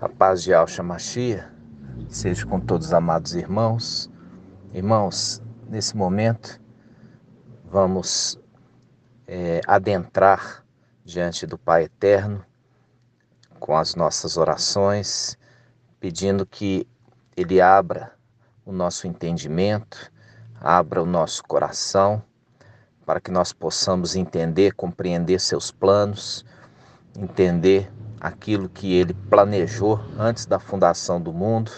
A paz de Yahshua Mashiach seja com todos os amados irmãos. Irmãos, nesse momento vamos adentrar diante do Pai Eterno com as nossas orações, pedindo que Ele abra o nosso entendimento, abra o nosso coração, para que nós possamos entender, compreender seus planos, entender aquilo que Ele planejou antes da fundação do mundo.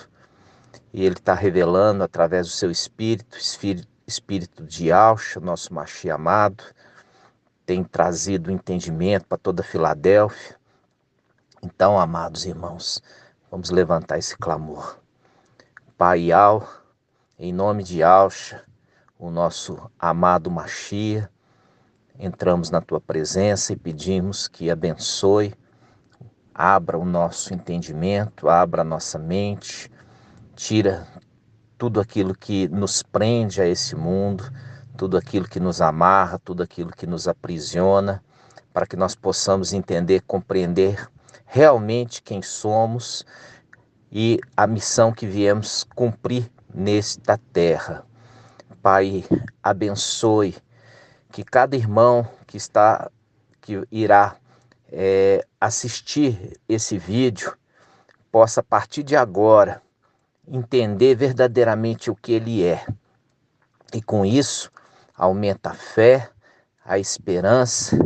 E Ele está revelando através do seu Espírito de Yahshua, nosso Mashiach amado, tem trazido entendimento para toda a Filadélfia. Então, amados irmãos, vamos levantar esse clamor. Pai Yahweh, em nome de Yahshua, o nosso amado Mashiach, entramos na Tua presença e pedimos que abençoe, abra o nosso entendimento, abra a nossa mente, tira tudo aquilo que nos prende a esse mundo, tudo aquilo que nos amarra, tudo aquilo que nos aprisiona, para que nós possamos entender, compreender realmente quem somos e a missão que viemos cumprir nesta terra. Pai, abençoe que cada irmão que irá assistir esse vídeo possa, a partir de agora, entender verdadeiramente o que ele é. E com isso, aumenta a fé, a esperança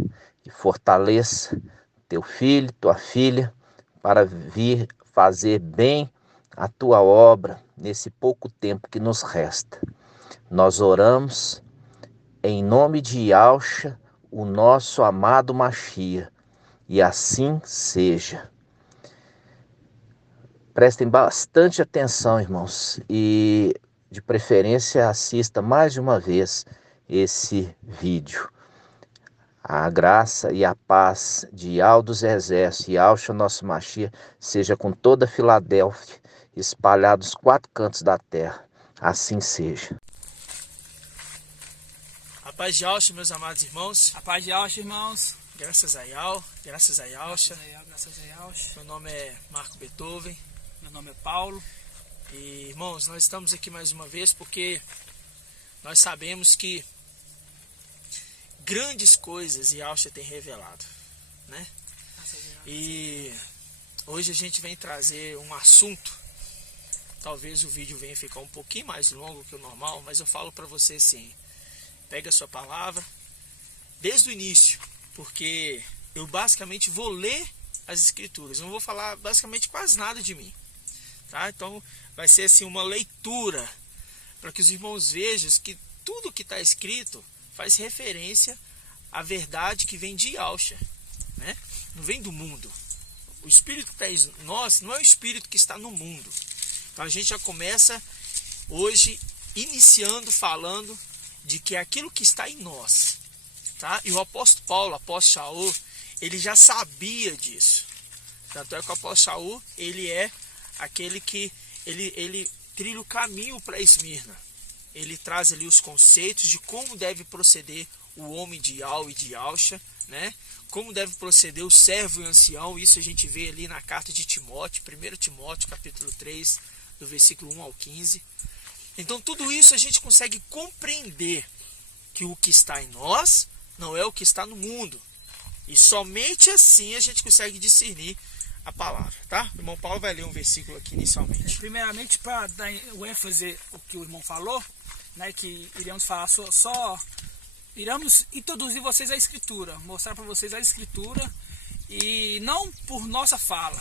e fortaleça teu filho, tua filha, para vir fazer bem a tua obra nesse pouco tempo que nos resta. Nós oramos em nome de Yahshua, o nosso amado Mashiach, e assim seja. Prestem bastante atenção, irmãos, e de preferência assista mais de uma vez esse vídeo. A graça e a paz de Yahweh dos Exércitos e Yahshua nosso Mashiach seja com toda a Filadélfia, espalhados os 4 cantos da terra. Assim seja. A paz de Yahshua, meus amados irmãos. A paz de Yahshua, irmãos. Graças a Yahweh, graças a Yahshua. Graças a Yahshua. Meu nome é Marco Beethoven. Meu nome é Paulo. E, irmãos, nós estamos aqui mais uma vez porque nós sabemos que grandes coisas Yahshua tem revelado, né? E hoje a gente vem trazer um assunto. Talvez o vídeo venha ficar um pouquinho mais longo que o normal, mas eu falo para você assim: pega a sua palavra desde o início, porque eu basicamente vou ler as escrituras, não vou falar basicamente quase nada de mim, tá? Então vai ser assim uma leitura para que os irmãos vejam que tudo que está escrito faz referência à verdade que vem de Yahshua, né? Não vem do mundo. O Espírito que está em nós não é o Espírito que está no mundo. Então a gente já começa hoje iniciando falando de que é aquilo que está em nós, tá? E o apóstolo Paulo, o apóstolo Shaul, ele já sabia disso. Tanto é que o apóstolo Shaul, ele é aquele que ele trilha o caminho para Esmirna. Ele traz ali os conceitos de como deve proceder o homem de Yahweh e de Yahshua, né? Como deve proceder o servo e o ancião. Isso a gente vê ali na carta de Timóteo, 1 Timóteo, capítulo 3, do versículo 1 ao 15. Então tudo isso a gente consegue compreender que o que está em nós não é o que está no mundo. E somente assim a gente consegue discernir a palavra, tá? O irmão Paulo vai ler um versículo aqui inicialmente. Primeiramente, para dar o ênfase o que o irmão falou, né, que iremos falar iremos introduzir vocês à escritura, mostrar para vocês a escritura e não por nossa fala.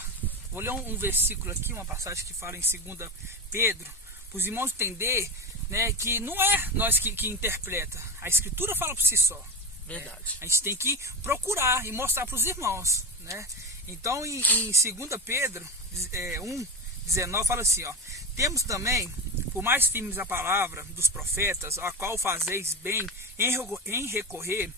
Vou ler um versículo aqui, uma passagem que fala em 2 Pedro, para os irmãos entender, né, que não é nós que interpreta, a escritura fala por si só. Verdade. A gente tem que procurar e mostrar para os irmãos, né? Então em 2 Pedro 1:19 fala assim, ó: temos também, por mais firmes a palavra dos profetas, a qual fazeis bem em recorrer,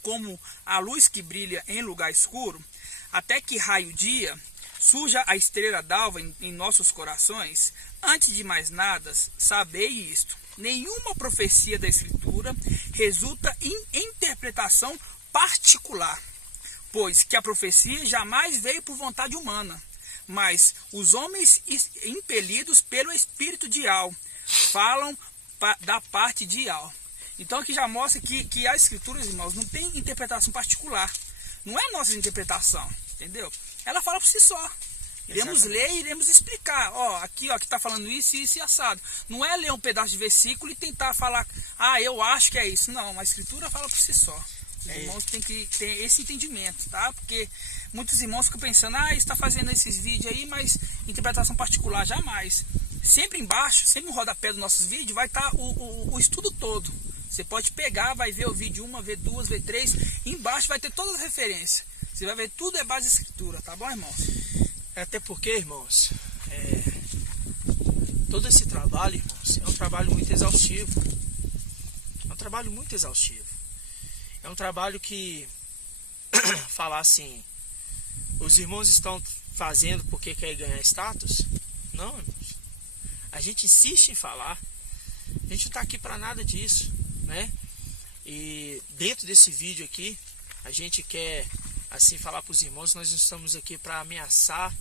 como a luz que brilha em lugar escuro, até que raio dia surja a estrela d'alva em nossos corações. Antes de mais nada, sabei isto: nenhuma profecia da Escritura resulta em interpretação particular, pois que a profecia jamais veio por vontade humana, Mas os homens impelidos pelo Espírito de Al falam da parte de Al. Então aqui já mostra que as escrituras, irmãos, não tem interpretação particular. Não é nossa interpretação, entendeu? Ela fala por si só. Iremos ler e iremos explicar. Aqui está falando isso e assado. Não é ler um pedaço de versículo e tentar falar, eu acho que é isso. Não, a escritura fala por si só. Os irmãos têm que ter esse entendimento, tá? Porque muitos irmãos ficam pensando, está fazendo esses vídeos aí, mas interpretação particular, jamais. Sempre embaixo, sempre no rodapé dos nossos vídeos, vai estar o estudo todo. Você pode pegar, vai ver o vídeo 1, ver 2, ver 3. Embaixo vai ter todas as referências. Você vai ver tudo é base de escritura, tá bom, irmãos? Até porque, irmãos, todo esse trabalho, irmãos, é um trabalho muito exaustivo. É um trabalho muito exaustivo. É um trabalho que, falar assim, os irmãos estão fazendo porque querem ganhar status? Não, irmãos. A gente insiste em falar. A gente não está aqui para nada disso, né? E dentro desse vídeo aqui, a gente quer, assim, falar para os irmãos, nós não estamos aqui para ameaçar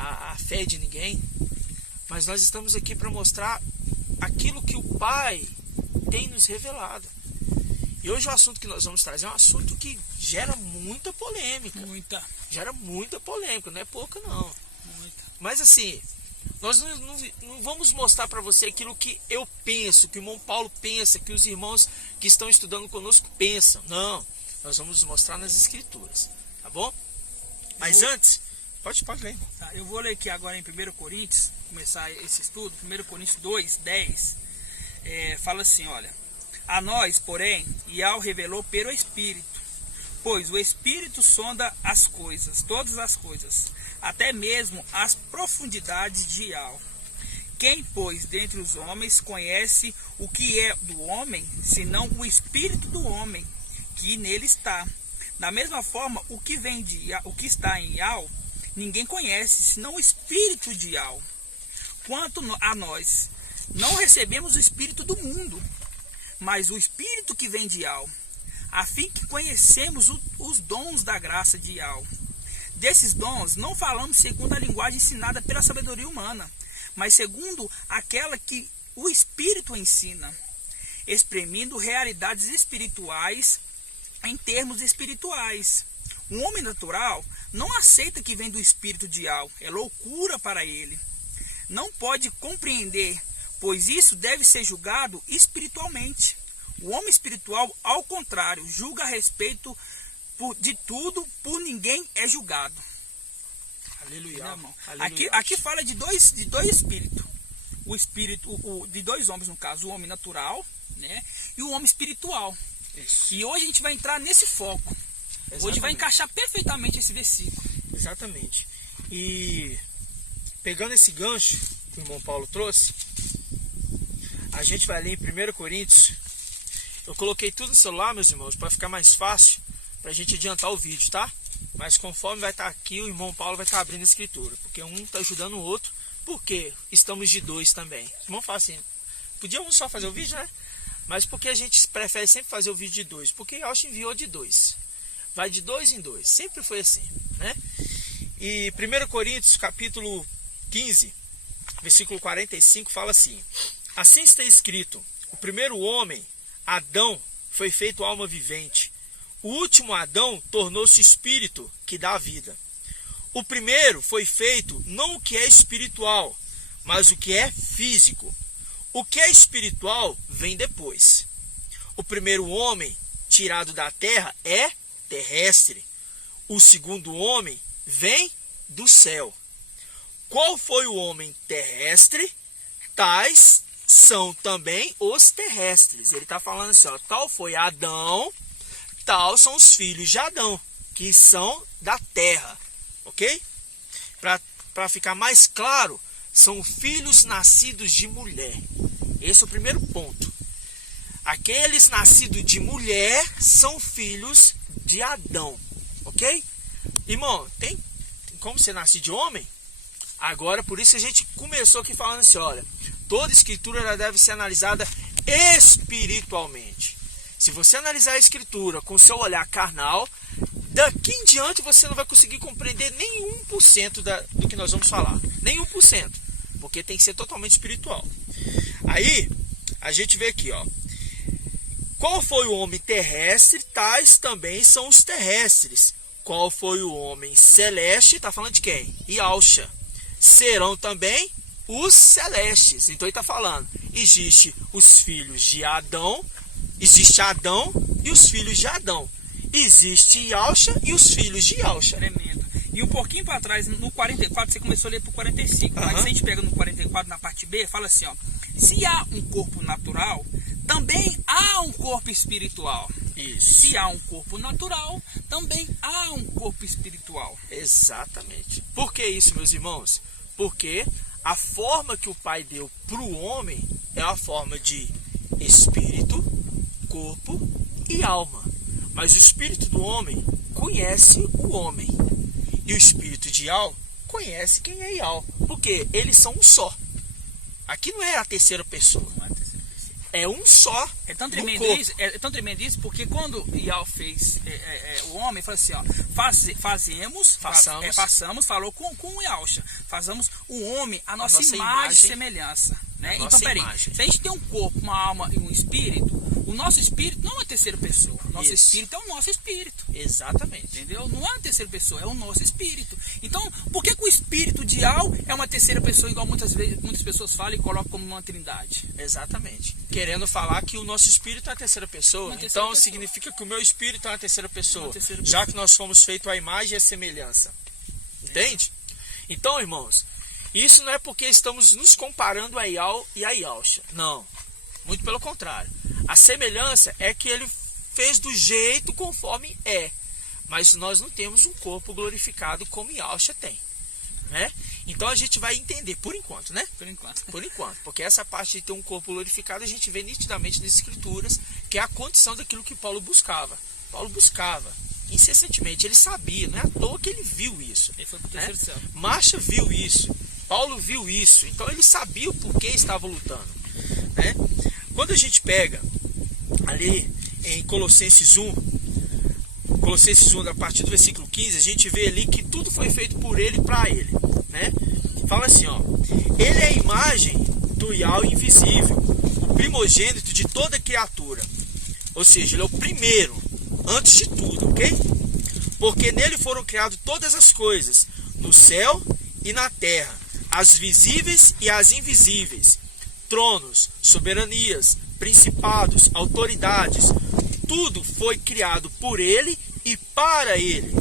a fé de ninguém, mas nós estamos aqui para mostrar aquilo que o Pai tem nos revelado. E hoje o assunto que nós vamos trazer é um assunto que gera muita polêmica. Gera muita polêmica, não é pouca não. Mas assim, nós não vamos mostrar para você aquilo que eu penso, que o irmão Paulo pensa, que os irmãos que estão estudando conosco pensam. Não, nós vamos mostrar nas escrituras, tá bom? Mas antes, pode ler. Tá, eu vou ler aqui agora em 1 Coríntios, começar esse estudo, 1 Coríntios 2, 10, fala assim, olha: a nós, porém, Ial revelou pelo Espírito, pois o Espírito sonda as coisas, todas as coisas, até mesmo as profundidades de Ial. Quem, pois, dentre os homens conhece o que é do homem, senão o Espírito do homem, que nele está? Da mesma forma, o que está em Ial, ninguém conhece, senão o Espírito de Ial. Quanto a nós, não recebemos o Espírito do mundo, mas o Espírito que vem de Ial, a fim que conhecemos os dons da graça de Ial. Desses dons, não falamos segundo a linguagem ensinada pela sabedoria humana, mas segundo aquela que o Espírito ensina, exprimindo realidades espirituais em termos espirituais. O homem natural não aceita que vem do Espírito de Ial, é loucura para ele. Não pode compreender, pois isso deve ser julgado espiritualmente. O homem espiritual, ao contrário, julga a respeito de tudo, por ninguém é julgado. Aleluia. Aqui fala de dois espíritos. O espírito de dois homens, no caso, o homem natural, né, e o homem espiritual. Isso. E hoje a gente vai entrar nesse foco. Exatamente. Hoje vai encaixar perfeitamente esse versículo. Exatamente. E pegando esse gancho que o irmão Paulo trouxe, a gente vai ler em 1 Coríntios. Eu coloquei tudo no celular, meus irmãos, para ficar mais fácil para a gente adiantar o vídeo, tá? Mas conforme vai estar aqui, o irmão Paulo vai estar abrindo a escritura, porque um está ajudando o outro, porque estamos de dois também. Vamos falar assim, podíamos só fazer o vídeo, né? Mas porque a gente prefere sempre fazer o vídeo de dois? Porque Austin enviou de dois. Vai de dois em dois. Sempre foi assim, né? E 1 Coríntios, capítulo 15, versículo 45, fala assim: assim está escrito: o primeiro homem, Adão, foi feito alma vivente. O último Adão tornou-se espírito que dá vida. O primeiro foi feito não o que é espiritual, mas o que é físico. O que é espiritual vem depois. O primeiro homem tirado da terra é terrestre. O segundo homem vem do céu. Qual foi o homem terrestre? Tais são também os terrestres. Ele está falando assim, ó, tal foi Adão, tal são os filhos de Adão, que são da terra. Ok? Para ficar mais claro, são filhos nascidos de mulher. Esse é o primeiro ponto. Aqueles nascidos de mulher são filhos de Adão. Ok? Irmão, tem como você nascer de homem? Agora, por isso a gente começou aqui falando assim, olha, toda escritura ela deve ser analisada espiritualmente. Se você analisar a escritura com seu olhar carnal, daqui em diante você não vai conseguir compreender nem 1% do que nós vamos falar. Nem 1%. Porque tem que ser totalmente espiritual. Aí, a gente vê aqui, ó. Qual foi o homem terrestre, tais também são os terrestres. Qual foi o homem celeste, está falando de quem? Yahshua. Serão também os celestes. Então ele está falando, existe os filhos de Adão, existe Adão e os filhos de Adão. Existe Yahshua e os filhos de Yahshua. Tremendo. E um pouquinho para trás, no 44, você começou a ler para o 45. Mas se a gente pega no 44, na parte B, fala assim, ó. Se há um corpo natural, também há um corpo espiritual. Isso. Se há um corpo natural, também há um corpo espiritual. Exatamente. Por que isso, meus irmãos? Porque a forma que o Pai deu para o homem é a forma de espírito, corpo e alma. Mas o espírito do homem conhece o homem. E o espírito de Yah conhece quem é Yah. Porque eles são um só. Aqui não é a terceira pessoa. É um só. É tão tremendo isso, porque quando Yah fez o homem, falou assim, ó, façamos, falou com o Yahshua, façamos o homem a nossa imagem e semelhança. Né? Então, peraí, se a gente tem um corpo, uma alma e um espírito, o nosso espírito não é terceira pessoa. O nosso espírito é o nosso espírito. Exatamente. Entendeu? Não é a terceira pessoa, é o nosso espírito. Então, por que o espírito de Yah é uma terceira pessoa, igual muitas pessoas falam e colocam como uma trindade? Exatamente. Querendo falar que o nosso espírito é a terceira pessoa. Então, significa que o meu espírito é uma terceira pessoa. Já que nós fomos feitos à imagem e à semelhança. Entende? Então, irmãos, isso não é porque estamos nos comparando a Yah e a Yahshua. Não. Muito pelo contrário. A semelhança é que ele fez do jeito conforme é. Mas nós não temos um corpo glorificado como Yahshua tem. Né? Então a gente vai entender, por enquanto, né? Por enquanto. Porque essa parte de ter um corpo glorificado, a gente vê nitidamente nas escrituras, que é a condição daquilo que Paulo buscava. Paulo buscava incessantemente, ele sabia, não é à toa que ele viu isso. Ele foi pro terceiro céu. Marcha viu isso, Paulo viu isso, então ele sabia o porquê estava lutando. Né? Quando a gente pega ali em Colossenses 1, a partir do versículo 15, a gente vê ali que tudo foi feito por ele e para ele. Né? Fala assim, ó, ele é a imagem do Yah invisível, o primogênito de toda criatura. Ou seja, ele é o primeiro, antes de tudo, ok? Porque nele foram criadas todas as coisas, no céu e na terra, as visíveis e as invisíveis, tronos, soberanias, principados, autoridades, tudo foi criado por ele e para ele.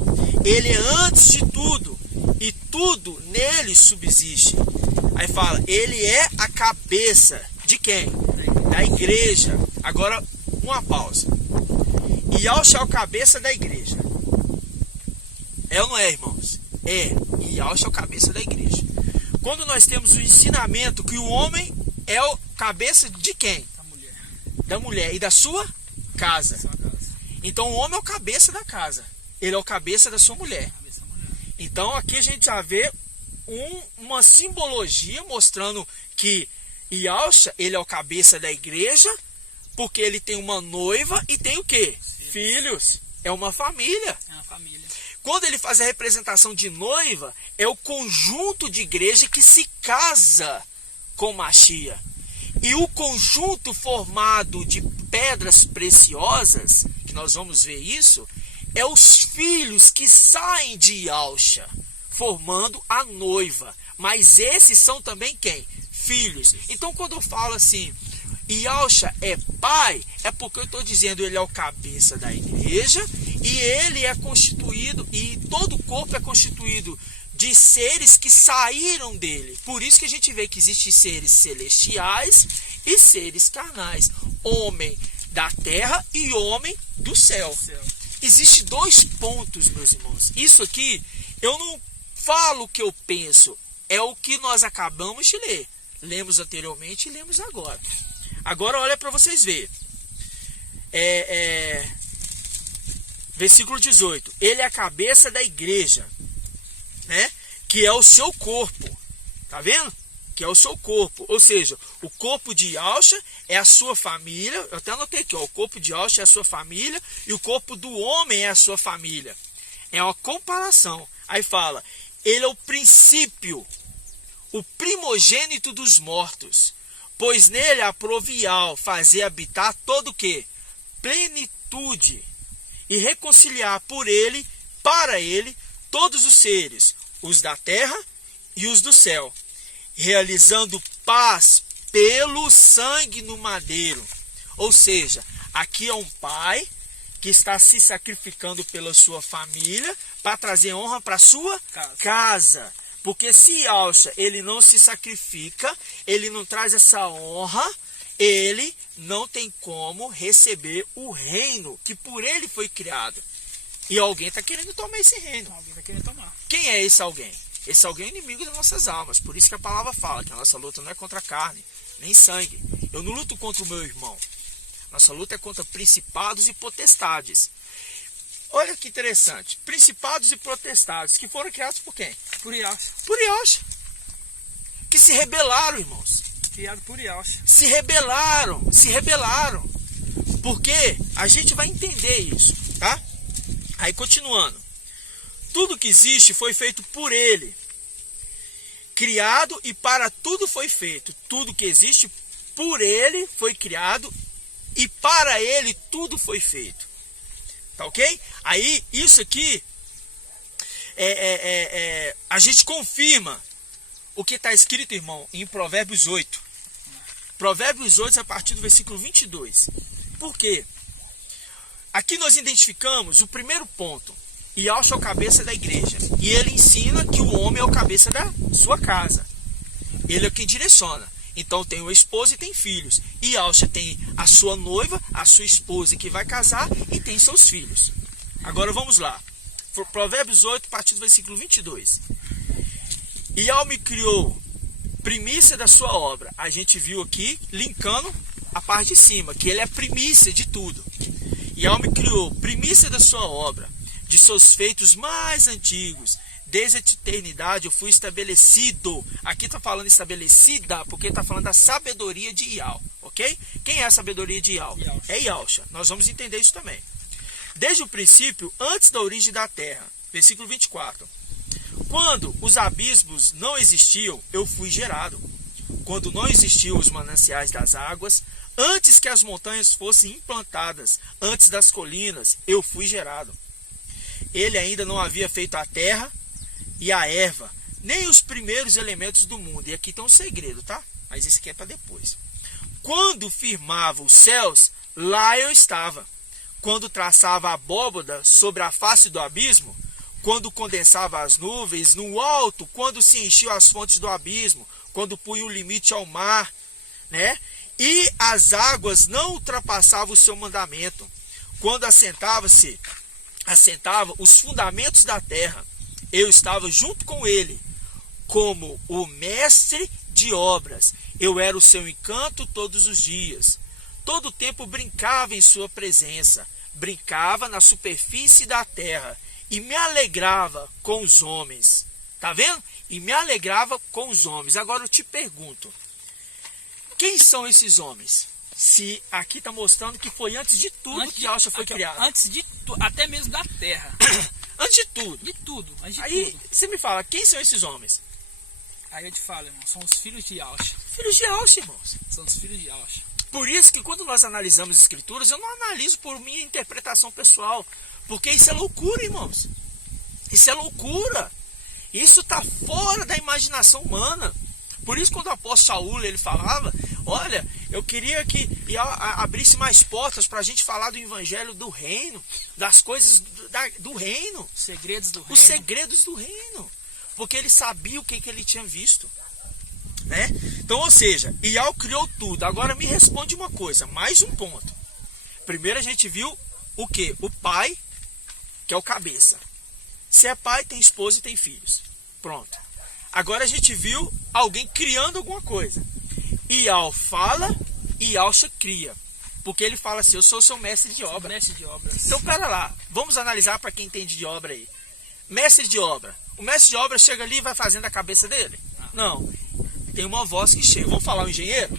Ele é antes de tudo e tudo nele subsiste. Aí fala, ele é a cabeça de quem? Da igreja. Agora, uma pausa. Yahshua é o cabeça da igreja. É ou não é, irmãos? É. Yahshua é o cabeça da igreja. Quando nós temos o ensinamento que o homem é o cabeça de quem? Da mulher e da sua casa. Então o homem é o cabeça da casa. Ele é o cabeça da sua mulher. Então aqui a gente já vê uma simbologia mostrando que Yahshua, ele é o cabeça da igreja, porque ele tem uma noiva e tem o quê? Filhos. É uma família. É uma família. Quando ele faz a representação de noiva, é o conjunto de igreja que se casa com Mashiach. E o conjunto formado de pedras preciosas, que nós vamos ver isso, é os filhos que saem de Yahshua, formando a noiva. Mas esses são também quem? Filhos. Então quando eu falo assim, Yahshua é pai, é porque eu estou dizendo ele é o cabeça da igreja e ele é constituído, e todo o corpo é constituído de seres que saíram dele. Por isso que a gente vê que existem seres celestiais e seres carnais. Homem da terra e homem do céu. Existem dois pontos, meus irmãos. Isso aqui, eu não falo o que eu penso, é o que nós acabamos de ler. Lemos anteriormente e lemos agora. Agora olha para vocês verem. Versículo 18. Ele é a cabeça da igreja, né? Que é o seu corpo. Tá vendo? Que é o seu corpo. Ou seja, o corpo de Yahshua é a sua família. Eu até anotei aqui, ó, o corpo de Yahshua é a sua família e o corpo do homem é a sua família. É uma comparação. Aí fala, ele é o princípio, o primogênito dos mortos, pois nele aprouve-ao fazer habitar todo o quê? Plenitude, e reconciliar por ele, para ele, todos os seres, os da terra e os do céu, realizando paz pelo sangue no madeiro. Ou seja, aqui é um pai que está se sacrificando pela sua família para trazer honra para a sua casa. Porque se Yahshua, ele não se sacrifica, ele não traz essa honra, ele não tem como receber o reino que por ele foi criado. E alguém está querendo tomar esse reino. Alguém está querendo tomar. Quem é esse alguém? Esse alguém é inimigo das nossas almas. Por isso que a palavra fala que a nossa luta não é contra a carne, nem sangue. Eu não luto contra o meu irmão. Nossa luta é contra principados e potestades. Olha que interessante. Principados e potestades que foram criados por quem? Por Yahshua. Por Yahshua. Que se rebelaram, irmãos. Criado por Yahshua. Se rebelaram. Porque a gente vai entender isso, tá? Aí continuando. Tudo que existe foi feito por ele. Criado e para tudo foi feito. Tudo que existe por ele foi criado e para ele tudo foi feito. Tá ok? Aí isso aqui a gente confirma o que está escrito, irmão, em Provérbios 8. Provérbios 8 a partir do versículo 22. Por quê? Aqui nós identificamos o primeiro ponto. Yahshua é o cabeça da igreja. E ele ensina que o homem é o cabeça da sua casa. Ele é quem direciona. Então tem uma esposa e tem filhos. E Yahshua tem a sua noiva, a sua esposa que vai casar e tem seus filhos. Agora vamos lá. Provérbios 8, a partir do versículo 22. Yahweh me criou primícia da sua obra. A gente viu aqui, linkando a parte de cima, que ele é primícia de tudo. Yahweh me criou primícia da sua obra, de seus feitos mais antigos. Desde a eternidade eu fui estabelecido. Aqui está falando estabelecida, porque está falando da sabedoria de Yahweh, ok? Quem é a sabedoria de Yahweh? É Yahshua. Nós vamos entender isso também. Desde o princípio, antes da origem da terra. Versículo 24. Quando os abismos não existiam, eu fui gerado. Quando não existiam os mananciais das águas, antes que as montanhas fossem implantadas, antes das colinas, eu fui gerado. Ele ainda não havia feito a terra e a erva, nem os primeiros elementos do mundo. E aqui tem um segredo, tá? Mas esse aqui é para depois. Quando firmava os céus, lá eu estava. Quando traçava a abóbada sobre a face do abismo, quando condensava as nuvens no alto, quando se enchiam as fontes do abismo, quando punha o limite ao mar, né? E as águas não ultrapassavam o seu mandamento. Quando assentava os fundamentos da terra, eu estava junto com ele, como o mestre de obras. Eu era o seu encanto todos os dias. Todo o tempo brincava em sua presença, brincava na superfície da terra e me alegrava com os homens. Tá vendo? E me alegrava com os homens. Agora eu te pergunto, quem são esses homens? Se aqui está mostrando que foi antes de tudo que Yahshua foi criado. Antes de tudo, até mesmo da terra. Antes de tudo. De tudo. Aí você me fala, quem são esses homens? Aí eu te falo, irmão, são os filhos de Yahshua. Filhos de Yahshua, irmãos. São os filhos de Yahshua. Por isso que quando nós analisamos as escrituras, eu não analiso por minha interpretação pessoal. Porque isso é loucura, irmãos. Isso é loucura. Isso está fora da imaginação humana. Por isso quando o apóstolo Saul ele falava, olha, eu queria que abrisse mais portas para a gente falar do evangelho do reino, das coisas do reino. Os segredos do reino. Os segredos do reino. Porque ele sabia o que ele tinha visto. Né? Então, ou seja, Yahweh criou tudo. Agora me responde uma coisa, mais um ponto. Primeiro a gente viu o que? O pai, que é o cabeça. Se é pai, tem esposa e tem filhos. Pronto. Agora a gente viu alguém criando alguma coisa. Yahweh fala e Yahshua cria. Porque ele fala assim, eu sou seu mestre de obra. Mestre de obras. Então pera lá, vamos analisar para quem entende de obra aí. Mestre de obra. O mestre de obra chega ali e vai fazendo a cabeça dele? Não. Tem uma voz que chega. Vamos falar o engenheiro?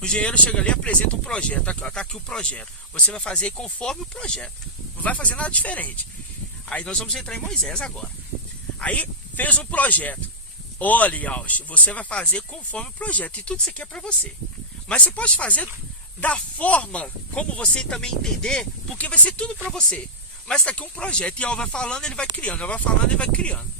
O engenheiro chega ali e apresenta um projeto. Está aqui o projeto. Você vai fazer conforme o projeto. Não vai fazer nada diferente. Aí nós vamos entrar em Moisés agora. Aí fez um projeto. Olha, Yaush, você vai fazer conforme o projeto. E tudo isso aqui é para você. Mas você pode fazer da forma como você também entender, porque vai ser tudo para você. Mas está aqui um projeto. E Yaush vai falando, ele vai criando. Ele vai falando, ele vai criando.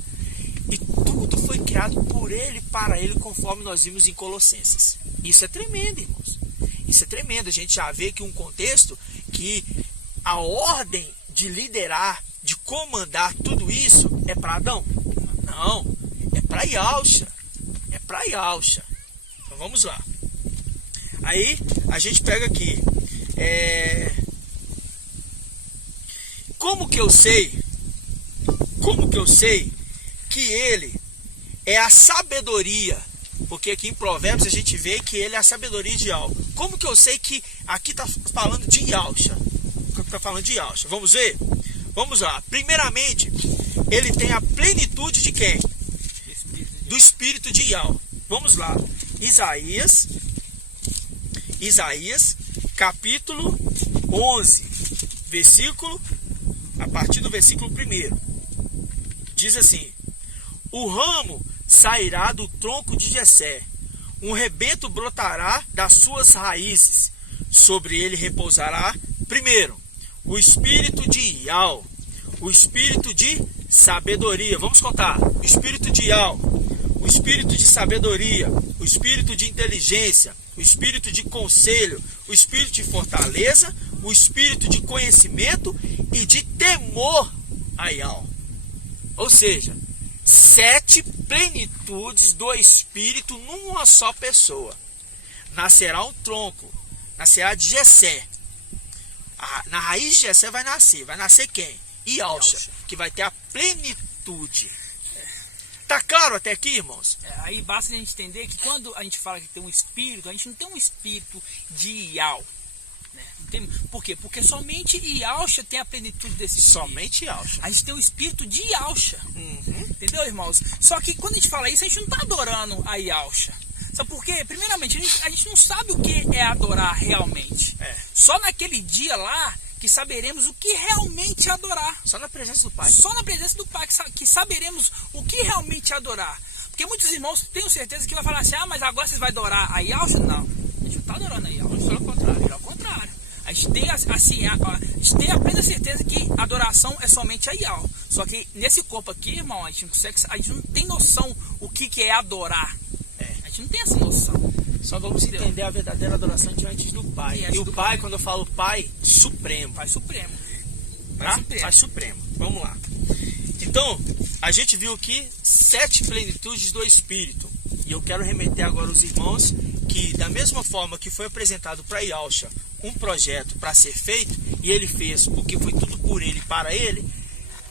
E tudo foi criado por ele, para ele, conforme nós vimos em Colossenses. Isso é tremendo, irmãos. Isso é tremendo. A gente já vê aqui um contexto que a ordem de liderar, de comandar tudo isso é para Adão? Não, é para Yaush. É para Yaush. Então vamos lá. Aí a gente pega aqui. Como que eu sei que ele é a sabedoria? Porque aqui em Provérbios a gente vê que ele é a sabedoria de Yahweh. Como que eu sei que aqui está falando de Yahweh? Está falando de Yahweh. Vamos ver? Vamos lá. Primeiramente, ele tem a plenitude de quem? Do Espírito de Yahweh. Vamos lá. Isaías, capítulo 11, a partir do versículo 1. Diz assim: o ramo sairá do tronco de Jessé, um rebento brotará das suas raízes, sobre ele repousará, primeiro, o espírito de Yahweh, o espírito de sabedoria. Vamos contar: o espírito de Yahweh, o espírito de sabedoria, o espírito de inteligência, o espírito de conselho, o espírito de fortaleza, o espírito de conhecimento e de temor a Yahweh. Ou seja, 7 plenitudes do Espírito numa só pessoa. Nascerá um tronco, nascerá de Jessé. Na raiz de Jessé vai nascer quem? Yaush, que vai ter a plenitude. Tá claro até aqui, irmãos? Aí basta a gente entender que quando a gente fala que tem um espírito, a gente não tem um espírito de Yahweh. Por quê? Porque somente Yaush tem a plenitude desse espírito. Somente Yaush. A gente tem o espírito de Yaush. Entendeu, irmãos? Só que quando a gente fala isso, a gente não está adorando a Yaush. Sabe por quê? Primeiramente, a gente não sabe o que é adorar realmente. Só naquele dia lá que saberemos o que realmente é adorar. Só na presença do Pai. Só na presença do Pai que saberemos o que realmente é adorar. Porque muitos irmãos tenho certeza que vai falar assim: ah, mas agora vocês vão adorar a Yaush? Não. A gente não está adorando a Yaush. Pelo contrário. A gente tem, assim, a gente tem a plena certeza que a adoração é somente a Yahweh. Só que nesse corpo aqui, irmão, a gente não tem noção o que é adorar. A gente não tem essa noção. Só vamos entender a verdadeira adoração diante do Pai. E o Pai, quando eu falo Pai Supremo. Pai Supremo. Pai Supremo. Vamos lá. Então, a gente viu aqui 7 plenitudes do Espírito. E eu quero remeter agora os irmãos que, da mesma forma que foi apresentado para Yaush um projeto para ser feito, e ele fez porque foi tudo por ele e para ele,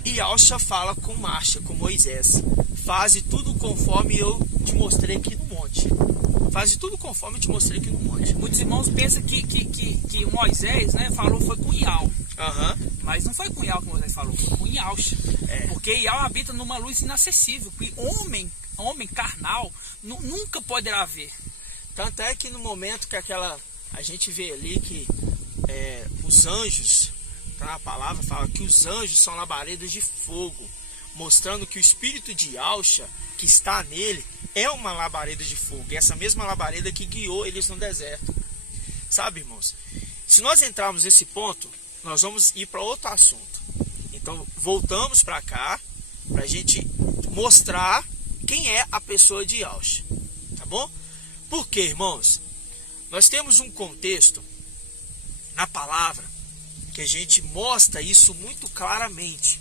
e Yaush fala com Marcha, com Moisés: faze tudo conforme eu te mostrei aqui no monte. Faze tudo conforme eu te mostrei aqui no monte. Muitos irmãos pensam que Moisés, né, falou foi com Yahweh. Mas não foi com Yahweh que Moisés falou, foi com Yaush. Porque Yahweh habita numa luz inacessível, que homem carnal nunca poderá ver. Tanto é que no momento que a gente vê ali que os anjos, na palavra fala que os anjos são labaredas de fogo, mostrando que o espírito de Yaush que está nele é uma labareda de fogo, e essa mesma labareda que guiou eles no deserto. Sabe, irmãos? Se nós entrarmos nesse ponto, nós vamos ir para outro assunto. Então voltamos para cá para a gente mostrar quem é a pessoa de Yaush, tá bom? Por quê, irmãos? Nós temos um contexto na palavra que a gente mostra isso muito claramente.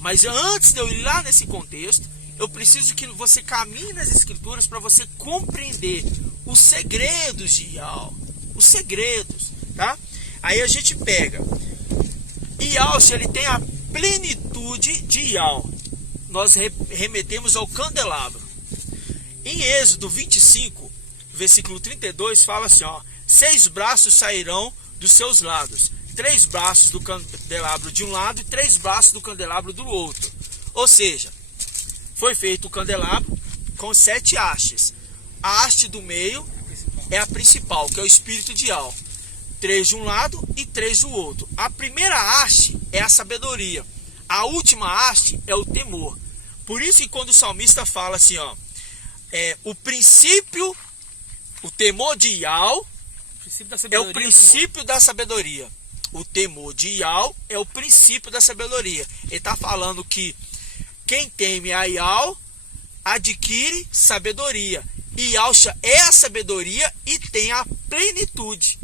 Mas antes de eu ir lá nesse contexto, eu preciso que você caminhe nas escrituras para você compreender os segredos de Yahweh. Os segredos, tá? Aí a gente pega Yaush, ele tem a plenitude de Yahweh. Nós remetemos ao candelabro. Em Êxodo 25, versículo 32, fala assim, ó: 6 braços sairão dos seus lados, 3 braços do candelabro de um lado e 3 braços do candelabro do outro. Ou seja, foi feito o candelabro com 7 hastes. A haste do meio é a principal, que é o espírito de Yahweh. 3 de um lado e 3 do outro. A primeira haste é a sabedoria. a última haste é o temor. Por isso que quando o salmista fala assim, ó, o princípio, o temor de Yahweh é o princípio da sabedoria. O temor de Yahweh é o princípio da sabedoria. Ele está falando que quem teme a Yahweh adquire sabedoria. E Yahshua é a sabedoria e tem a plenitude.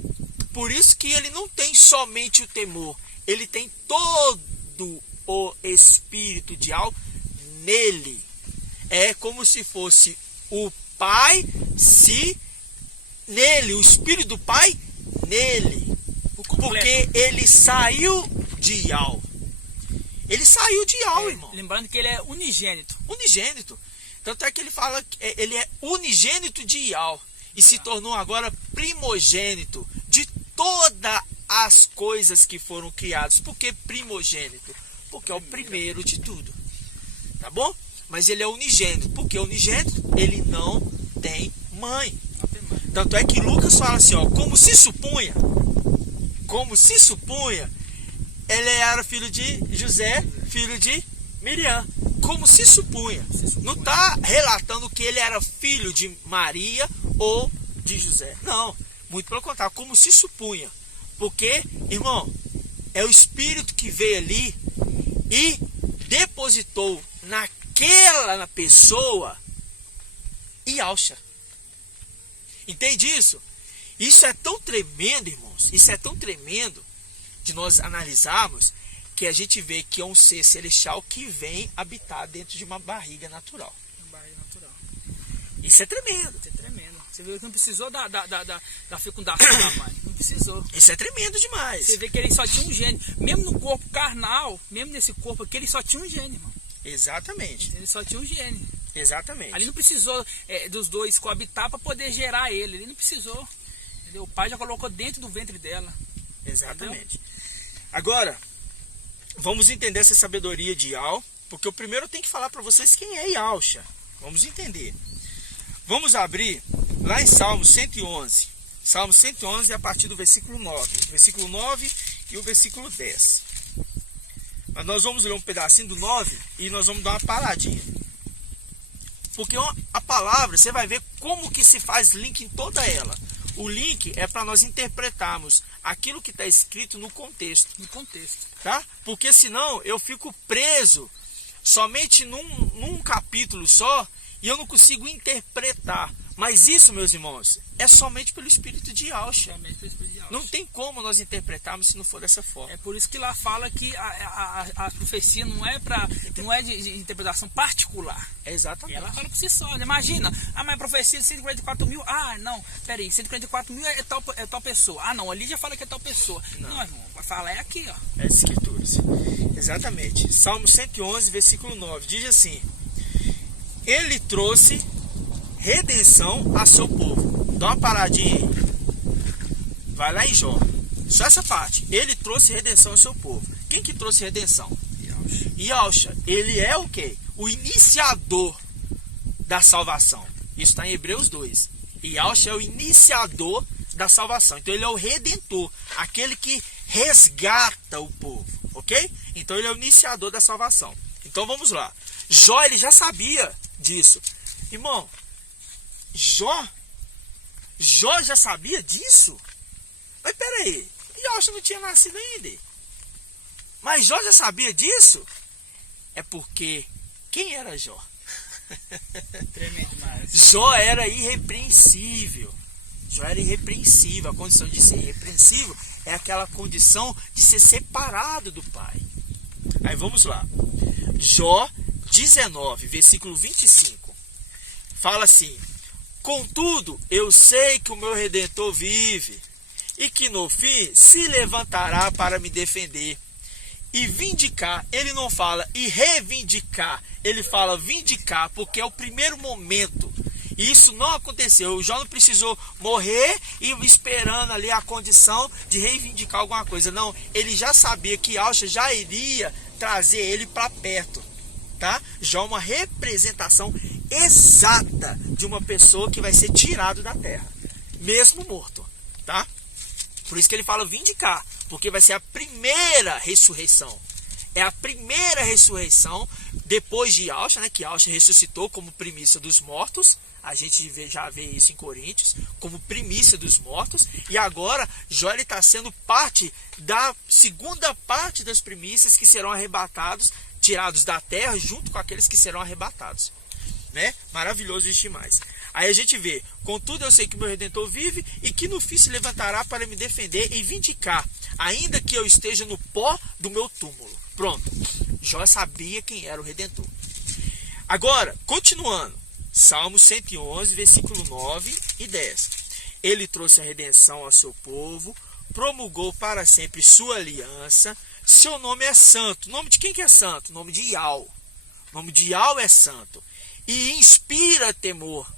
Por isso que ele não tem somente o temor, ele tem todo o espírito de Yahweh nele. É como se fosse o Pai nele, o espírito do Pai nele. Porque ele saiu de Yahweh. Ele saiu de Yahweh, irmão. Lembrando que ele é unigênito. Unigênito. Tanto é que ele fala que ele é unigênito de Yahweh. E se tornou agora primogênito de todas as coisas que foram criadas. Por que primogênito? Porque é o primeiro de tudo. Tá bom? Mas ele é unigênito. Porque unigênito, ele não tem mãe. Tanto é que Lucas fala assim, ó, como se supunha, ele era filho de José, filho de Miriam. Como se supunha. Não está relatando que ele era filho de Maria ou de José. Não, muito pelo contrário, como se supunha. Porque, irmão, é o Espírito que veio ali e depositou naquela pessoa Yahshua. Entende isso? Isso é tão tremendo, irmãos. Isso é tão tremendo de nós analisarmos, que a gente vê que é um ser celestial que vem habitar dentro de uma barriga natural. Isso é tremendo. Isso é tremendo. Você vê que não precisou da fecundação da mãe. Não precisou. Isso é tremendo demais. Você vê que ele só tinha um gene. Mesmo no corpo carnal, mesmo nesse corpo aqui, ele só tinha um gene, irmão. Exatamente. Ele só tinha um gene. Exatamente. Ali não precisou dos dois coabitar para poder gerar ele. Ele não precisou. Entendeu? O pai já colocou dentro do ventre dela. Exatamente. Entendeu? Agora, vamos entender essa sabedoria de Yahweh, porque eu primeiro tenho que falar para vocês quem é Yahshua. Vamos entender. Vamos abrir lá em Salmo 111. Salmo 111 a partir do versículo 9. Versículo 9 e o versículo 10. Mas nós vamos ler um pedacinho do 9 e nós vamos dar uma paradinha. Porque a palavra, você vai ver como que se faz link em toda ela. O link é para nós interpretarmos aquilo que está escrito no contexto. No contexto. Tá? Porque senão eu fico preso somente num capítulo só e eu não consigo interpretar. Mas isso, meus irmãos, é somente pelo Espírito de Yahshua. Não tem como nós interpretarmos se não for dessa forma. É por isso que lá fala que a profecia não é de interpretação particular. Exatamente. Ela fala por si só. Imagina, mas a profecia de 144 mil, não, peraí, 144 mil é tal pessoa. Não, ali já fala que é tal pessoa. Não, irmão, vai falar é aqui, ó. É as escrituras. Exatamente. Salmo 111, versículo 9, diz assim: ele trouxe redenção a seu povo. Dá uma paradinha aí. Vai lá em Jó. Só essa parte. Ele trouxe redenção ao seu povo. Quem que trouxe redenção? Yahshua. Ele é o quê? O iniciador da salvação. Isso está em Hebreus 2. Yahshua é o iniciador da salvação. Então ele é o redentor. Aquele que resgata o povo. Ok? Então ele é o iniciador da salvação. Então vamos lá. Jó, ele já sabia disso. Irmão, Jó já sabia disso? Mas peraí, Yahshua não tinha nascido ainda. Mas Jó já sabia disso? É porque quem era Jó? Tremendo demais. Jó era irrepreensível. Jó era irrepreensível. A condição de ser irrepreensível é aquela condição de ser separado do Pai. Aí vamos lá. Jó 19, versículo 25. Fala assim: contudo, eu sei que o meu Redentor vive, e que no fim se levantará para me defender e vindicar. Ele não fala e reivindicar, ele fala vindicar, porque é o primeiro momento. E isso não aconteceu. O Jó não precisou morrer e esperando ali a condição de reivindicar alguma coisa. Não, ele já sabia que Yahshua já iria trazer ele para perto. Tá? Jó é uma representação exata de uma pessoa que vai ser tirado da terra, mesmo morto, tá? Por isso que ele fala vindicar, porque vai ser a primeira ressurreição. é a primeira ressurreição depois de Yahshua, né, que Yahshua ressuscitou como primícia dos mortos. A gente já vê isso em Coríntios, como primícia dos mortos. E agora, Joel está sendo parte da segunda parte das primícias que serão arrebatados, tirados da terra, junto com aqueles que serão arrebatados. Né? Maravilhoso isso demais. Aí a gente vê, contudo eu sei que meu Redentor vive e que no fim se levantará para me defender e vindicar, ainda que eu esteja no pó do meu túmulo. Pronto, Jó sabia quem era o Redentor. Agora, continuando, Salmo 111, versículo 9 e 10. Ele trouxe a redenção ao seu povo, promulgou para sempre sua aliança, seu nome é santo. O nome de quem que é santo? O nome de Yahweh. O nome de Yahweh é santo. E inspira temor.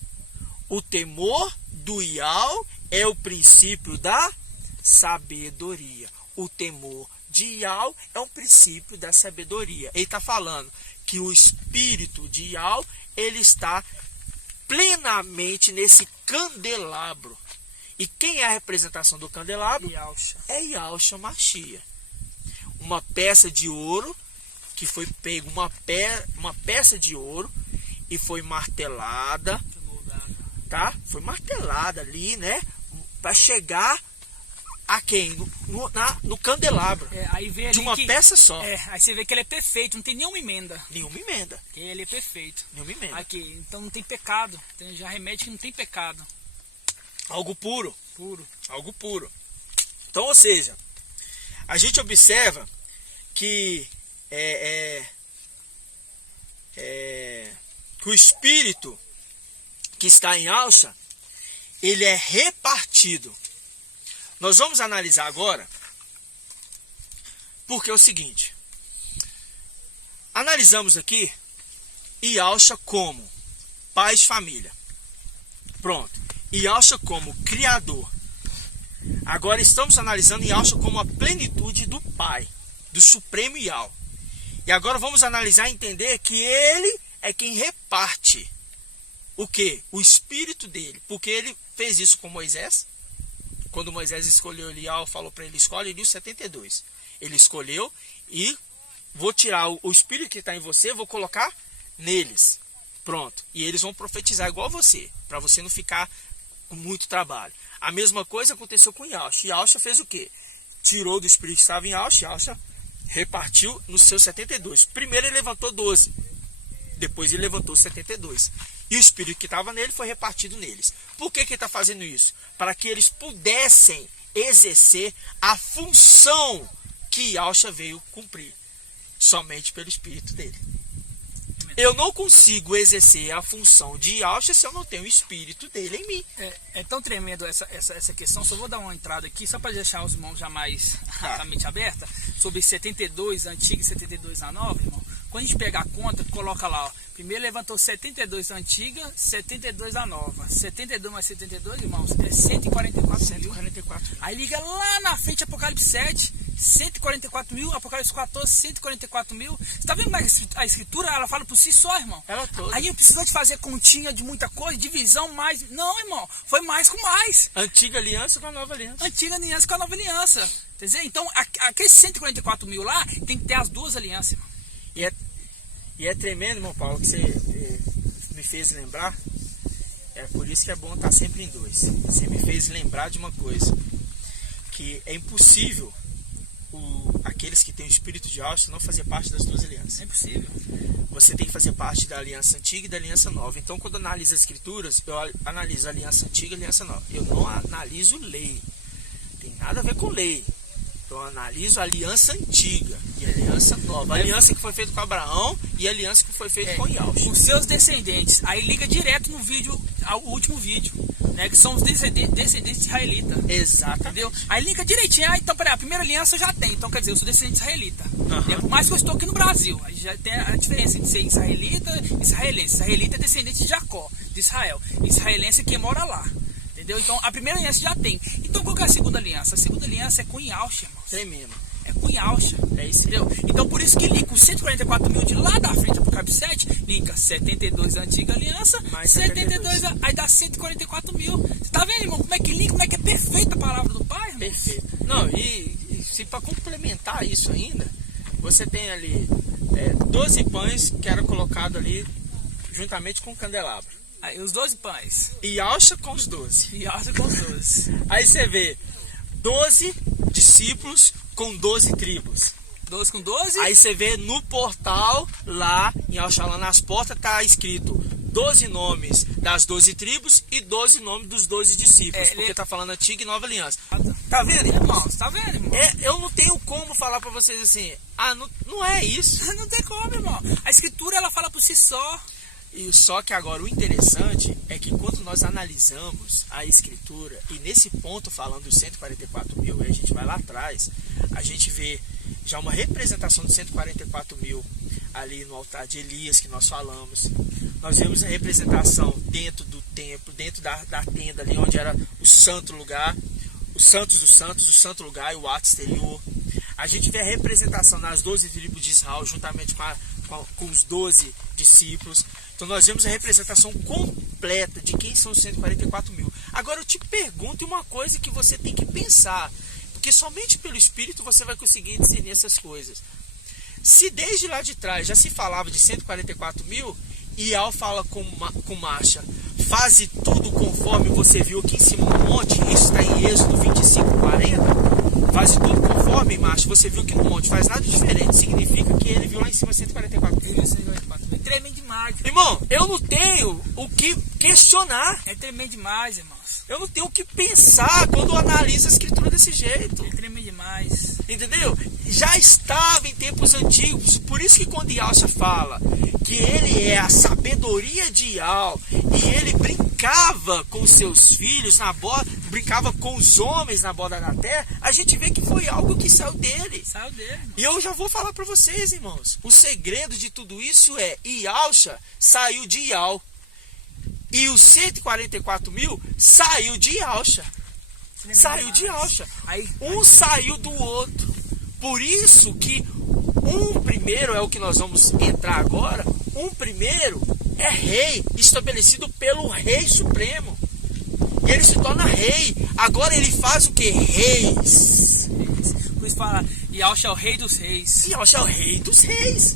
O temor do Yahweh é o princípio da sabedoria. O temor de Yahweh é um princípio da sabedoria. Ele está falando que o espírito de Yahweh, ele está plenamente nesse candelabro. E quem é a representação do candelabro? Yahshua. É Yahshua Mashiach. Uma peça de ouro, que foi pego uma peça de ouro e foi martelada, tá? Foi martelada ali, né? Para chegar a quem? No candelabro. Aí vê ali de uma peça só. Aí você vê que ele é perfeito, não tem nenhuma emenda. Nenhuma emenda. Ele é perfeito. Nenhuma emenda. Aqui, então não tem pecado. Já remete que não tem pecado. Algo puro. Puro. Algo puro. Então, ou seja, a gente observa que que o espírito que está em Yahshua, ele é repartido. Nós vamos analisar agora, porque é o seguinte, analisamos aqui Yahshua como pais família, pronto, Yahshua como criador. Agora estamos analisando Yahshua como a plenitude do Pai, do Supremo Yahweh. E agora vamos analisar e entender que ele é quem reparte o que? O espírito dele. Porque ele fez isso com Moisés. Quando Moisés escolheu Elial, falou para ele, escolhe os 72. Ele escolheu e vou tirar o espírito que está em você, vou colocar neles. Pronto. E eles vão profetizar igual você, para você não ficar com muito trabalho. A mesma coisa aconteceu com Yahshua. Yahshua fez o quê? Tirou do espírito que estava em Yahshua, Yahshua repartiu nos seus 72. Primeiro ele levantou 12. Depois ele levantou 72. E o espírito que estava nele foi repartido neles. Por que ele está fazendo isso? Para que eles pudessem exercer a função que Yahshua veio cumprir. Somente pelo espírito dele. Eu não consigo exercer a função de Yahshua se eu não tenho o espírito dele em mim. É tão tremendo essa questão. Só vou dar uma entrada aqui, só para deixar os irmãos já mais a mente aberta. Sobre 72 a antiga e 72 a nova, irmão. Quando a gente pega a conta, coloca lá, ó. Primeiro levantou 72 da antiga, 72 da nova. 72 mais 72, irmãos, é 144 mil. Aí liga lá na frente, Apocalipse 7, 144 mil, Apocalipse 14, 144 mil. Você tá vendo a escritura? Ela fala por si só, irmão. Ela toda. Aí não precisa de fazer continha de muita coisa, divisão, mais. Não, irmão, foi mais com mais. Antiga aliança com a nova aliança. Antiga aliança com a nova aliança. Entendeu? Então, aqueles 144 mil lá, tem que ter as duas alianças, irmão. E é tremendo, irmão Paulo, que você me fez lembrar. É por isso que é bom estar sempre em dois. Você me fez lembrar de uma coisa, que é impossível aqueles que têm o espírito de Yahshua não fazer parte das duas alianças. É impossível. Você tem que fazer parte da aliança antiga e da aliança nova. Então, quando eu analiso as escrituras, eu analiso a aliança antiga e a aliança nova. Eu não analiso lei. Tem nada a ver com lei. Então eu analiso a aliança antiga e a aliança nova. A aliança que foi feita com Abraão e a aliança que foi feita com Yahshua. Os seus descendentes. Aí liga direto no vídeo, ao último vídeo, né? Que são os descendentes israelitas. Exato. Entendeu? Aí liga direitinho. Então, peraí, a primeira aliança eu já tenho. Então quer dizer, eu sou descendente israelita. Uhum. Por mais que eu estou aqui no Brasil. Aí já tem a diferença de ser israelita e israelense. Israelita é descendente de Jacó, de Israel. Israelense é quem mora lá. Entendeu? Então a primeira aliança já tem. Então qual que é a segunda aliança? A segunda aliança é com Yahshua, irmão. Tremendo. É com Yahshua. É isso, entendeu? Então por isso que liga os 144 mil de lá da frente, Apocalipse 7, liga 72 da antiga aliança, mais 72, aí dá 144 mil. Você tá vendo, irmão, como é que liga, como é que é perfeita a palavra do Pai, irmão? Perfeito. Não, e se para complementar isso ainda, você tem ali 12 pães que eram colocados ali juntamente com o candelabro. Aí os 12 pães. E alça com os 12. E alça com os 12. Aí você vê 12 discípulos com 12 tribos. 12 com 12. Aí você vê no portal, lá em Oxalá, nas portas, tá escrito 12 nomes das 12 tribos e 12 nomes dos 12 discípulos. Porque tá falando Antiga e Nova Aliança. Tá vendo, irmãos? Tá vendo, irmão? Eu não tenho como falar pra vocês assim, não é isso. Não tem como, irmão. A escritura, ela fala por si só. E só que agora o interessante é que quando nós analisamos a escritura, e nesse ponto falando dos 144 mil, a gente vai lá atrás, a gente vê já uma representação de 144 mil ali no altar de Elias que nós falamos. Nós vemos a representação dentro do templo, dentro da tenda ali onde era o santo lugar, os santos dos santos, o santo lugar e o ato exterior. A gente vê a representação nas 12 tribos de Israel juntamente com os 12 discípulos. Então nós vemos a representação completa de quem são os 144 mil. Agora eu te pergunto uma coisa que você tem que pensar, porque somente pelo Espírito você vai conseguir discernir essas coisas. Se desde lá de trás já se falava de 144 mil, e Al fala com Marcha, faze tudo conforme você viu aqui em cima no monte, isso está em Êxodo 25:40, faze tudo conforme, Marcha, você viu aqui no monte, faz nada diferente, significa que ele viu lá em cima 144 mil. É tremendo demais. Irmão, eu não tenho o que questionar. É tremendo demais, irmãos. Eu não tenho o que pensar quando eu analiso a escritura desse jeito. É tremendo demais. Entendeu? Já estava em tempos antigos. Por isso que quando Yalcha fala que ele é a sabedoria de Ial e ele brincava com seus filhos na borda, brincava com os homens na borda da terra, a gente vê que foi algo que saiu dele. Saiu dele, irmão. E eu já vou falar para vocês, irmãos. O segredo de tudo isso é Yalcha saiu de Ial. E os 144 mil saiu de Yalcha. Saiu de Yalcha. Um saiu do outro. Por isso que um primeiro é o que nós vamos entrar agora. Um primeiro é rei, estabelecido pelo rei supremo. E ele se torna rei. Agora ele faz o que? Reis. Por isso fala, Yalcha é o rei dos reis. Yalcha é o rei dos reis.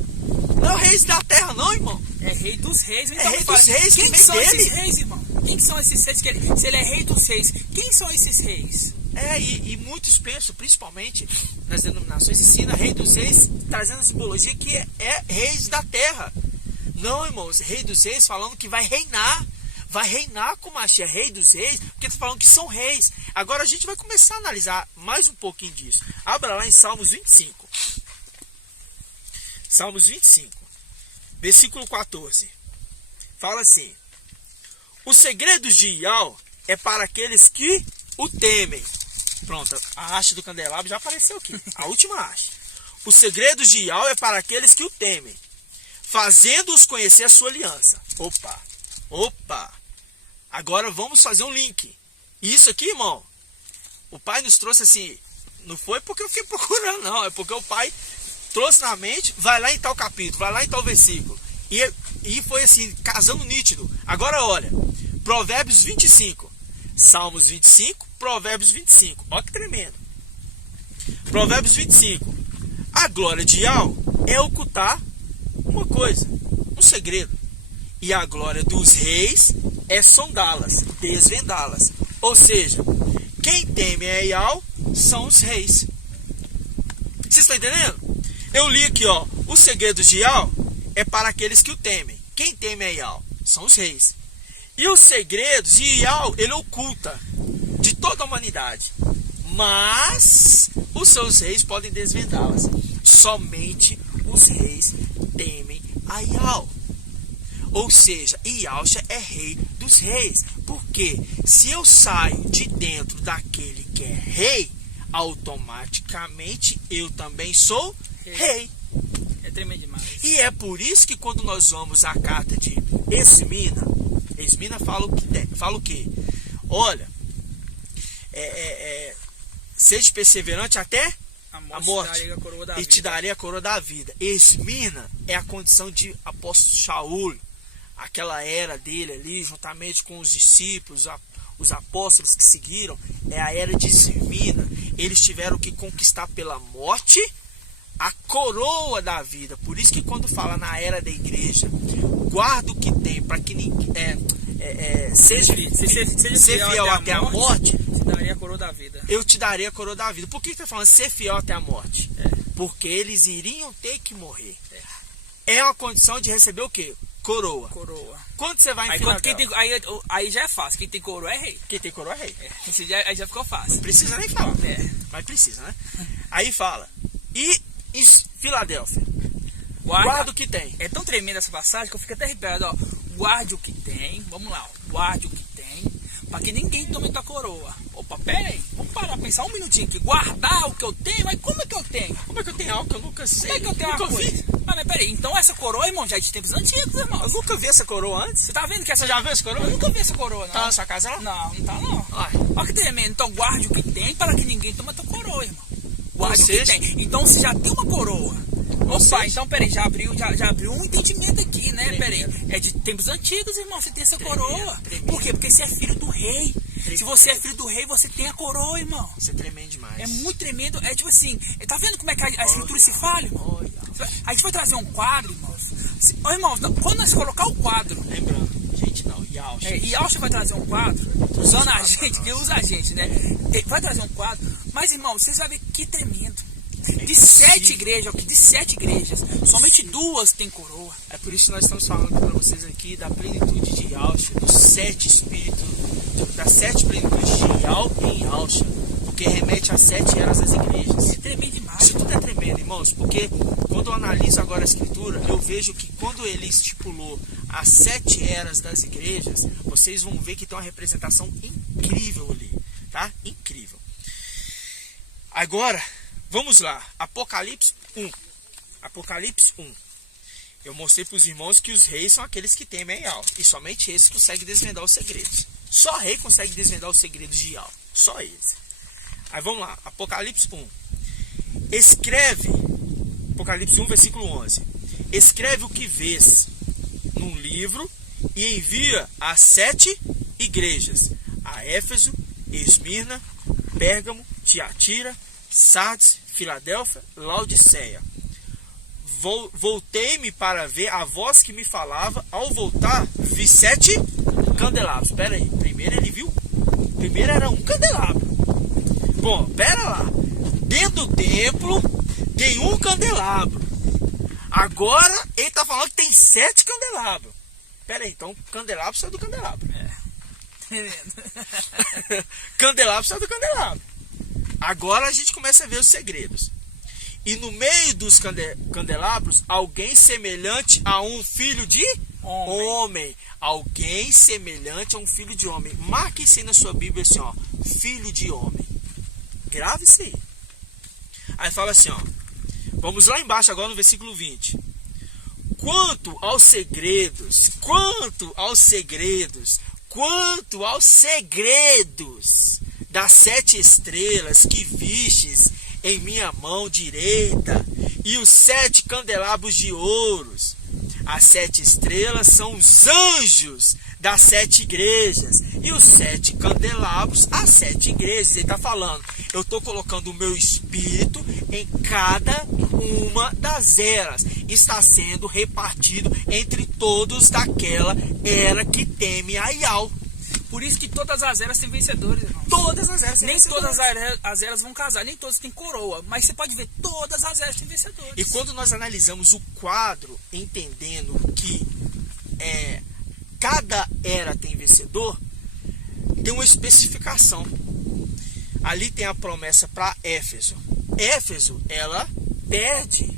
Não é o rei da terra não, irmão. É rei dos reis. Então, é rei dos reis. Quem são esses reis, irmão? Quem são esses reis? Se ele é rei dos reis, quem são esses reis? E muitos pensam, principalmente nas denominações, ensina rei dos reis, trazendo a simbologia que é reis da terra. Não, irmãos, rei dos reis falando que vai reinar como é rei dos reis, porque está falando que são reis. Agora a gente vai começar a analisar mais um pouquinho disso. Abra lá em Salmos 25. Salmos 25, versículo 14. Fala assim: os segredos de Ial é para aqueles que o temem. Pronto, a haste do candelabro já apareceu aqui. A última haste. Os segredos de Ial é para aqueles que o temem, fazendo-os conhecer a sua aliança. Opa! Agora vamos fazer um link. Isso aqui, irmão, o pai nos trouxe assim, não foi porque eu fiquei procurando, não. É porque o pai trouxe na mente, vai lá em tal capítulo, vai lá em tal versículo. E foi assim, casando nítido. Agora olha, Provérbios 25, Salmos 25, Provérbios 25. Olha que tremendo. Provérbios 25. A glória de Ial é ocultar uma coisa, um segredo. E a glória dos reis é sondá-las, desvendá-las. Ou seja, quem teme a Ial são os reis. Vocês estão entendendo? Eu li aqui, ó, os segredos de Ial é para aqueles que o temem. Quem teme a Ial são os reis. E os segredos de Ial ele oculta de toda a humanidade. Mas os seus reis podem desvendá-las. Somente os reis temem a Ial. Ou seja, Yalcha é rei dos reis. Porque se eu saio de dentro daquele que é rei, automaticamente eu também sou rei. É tremendo demais. E é por isso que quando nós vamos à carta de Esmina fala o quê? Olha, seja perseverante até a morte, e te darei a coroa da vida. Esmina é a condição de apóstolo Shaul, aquela era dele ali, juntamente com os discípulos, os apóstolos que seguiram, é a era de Esmina. Eles tiveram que conquistar pela morte a coroa da vida. Por isso que quando fala na era da igreja, guarda o que tem para que seja fiel até a morte, te daria a coroa da vida. Eu te darei a coroa da vida. Por que está falando ser fiel até a morte? Porque eles iriam ter que morrer. É uma condição de receber o quê? Coroa. Quando você vai em Filadélfia, aí já é fácil. Quem tem coroa é rei. Quem tem coroa é rei. Aí já ficou fácil. Não precisa nem falar. Mas precisa, né? Aí fala. E em Filadélfia, guarda o que tem. É tão tremenda essa passagem que eu fico até arrepiado, ó. Guarde o que tem. Vamos lá, ó. Guarde o que tem, para que ninguém tome tua coroa. Opa, pera aí. Vamos parar pra pensar um minutinho aqui. Guardar o que eu tenho? Mas como é que eu tenho? Como é que eu tenho algo que eu nunca sei? Como é que eu tenho uma coisa? Mas peraí, então essa coroa, irmão, já é de tempos antigos, irmão. Eu nunca vi essa coroa antes. Você tá vendo que essa... Você já viu essa coroa? Eu nunca vi essa coroa, não. Tá na sua casa lá? Não tá não. Olha que tremendo. Então guarde o que tem para que ninguém tome tua coroa, irmão. Guarde o que tem. Então você já tem uma coroa. Opa, então peraí, já abriu um entendimento aqui, né? Peraí, é de tempos antigos, irmão, você tem essa coroa. Por quê? Porque você é filho do rei. Se você é filho do rei, você tem a coroa, irmão. Isso é tremendo demais. É muito tremendo. É tipo assim, tá vendo como é que a escritura se fala, irmão? A gente vai trazer um quadro, irmãos. Irmãos, quando nós colocar o quadro... Lembrando, gente não, Yalcha vai trazer um quadro, usando a gente, que usa a gente, né? Ele vai trazer um quadro, mas, irmão, vocês vão ver que tremendo. De 7 igrejas, somente 2 têm coroa. É por isso que nós estamos falando para vocês aqui da plenitude de Yalcha, dos 7 espíritos, das 7 plenitudes de Yal em Yalcha, porque remete às 7 eras das igrejas. É tremendo demais. Isso tudo é tremendo, irmãos, porque quando eu analiso agora a escritura, eu vejo que quando ele estipulou as 7 eras das igrejas, vocês vão ver que tem uma representação incrível ali, tá? Incrível. Agora, vamos lá, Apocalipse 1. Apocalipse 1. Eu mostrei para os irmãos que os reis são aqueles que temem a Yal, e somente esses conseguem desvendar os segredos. Só rei consegue desvendar os segredos de Yal, só eles. Aí vamos lá, Apocalipse 1. Escreve, Apocalipse 1, versículo 11. Escreve o que vês num livro e envia às 7 igrejas: a Éfeso, Esmirna, Pérgamo, Tiatira, Sardes, Filadélfia, Laodiceia. Voltei-me para ver a voz que me falava. Ao voltar, vi 7 candelabros. Pera aí, primeiro ele viu? Primeiro era um candelabro. Bom, pera lá. Dentro do templo tem um candelabro. Agora ele está falando que tem 7 candelabros. Pera aí, então candelabro sai do candelabro. Candelabro sai do candelabro. Agora a gente começa a ver os segredos. E no meio dos candelabros, alguém semelhante a um filho de homem. Alguém semelhante a um filho de homem. Marque isso aí na sua Bíblia assim, ó. Filho de homem. Grave isso aí. Aí fala assim, ó. Vamos lá embaixo agora no versículo 20. Quanto aos segredos das 7 estrelas que vistes em minha mão direita, e os 7 candelabros de ouros. As 7 estrelas são os anjos das 7 igrejas, e os 7 candelabros, as 7 igrejas. Ele está falando, eu estou colocando o meu espírito em cada uma das eras, está sendo repartido entre todos daquela era que teme a Yal. Por isso que todas as eras têm vencedores, irmão. Todas as eras têm vencedores. Nem todas as eras vão casar, nem todas têm coroa. Mas você pode ver, todas as eras têm vencedores. E quando nós analisamos o quadro, entendendo que cada era tem vencedor, tem uma especificação. Ali tem a promessa para Éfeso. Éfeso, ela perde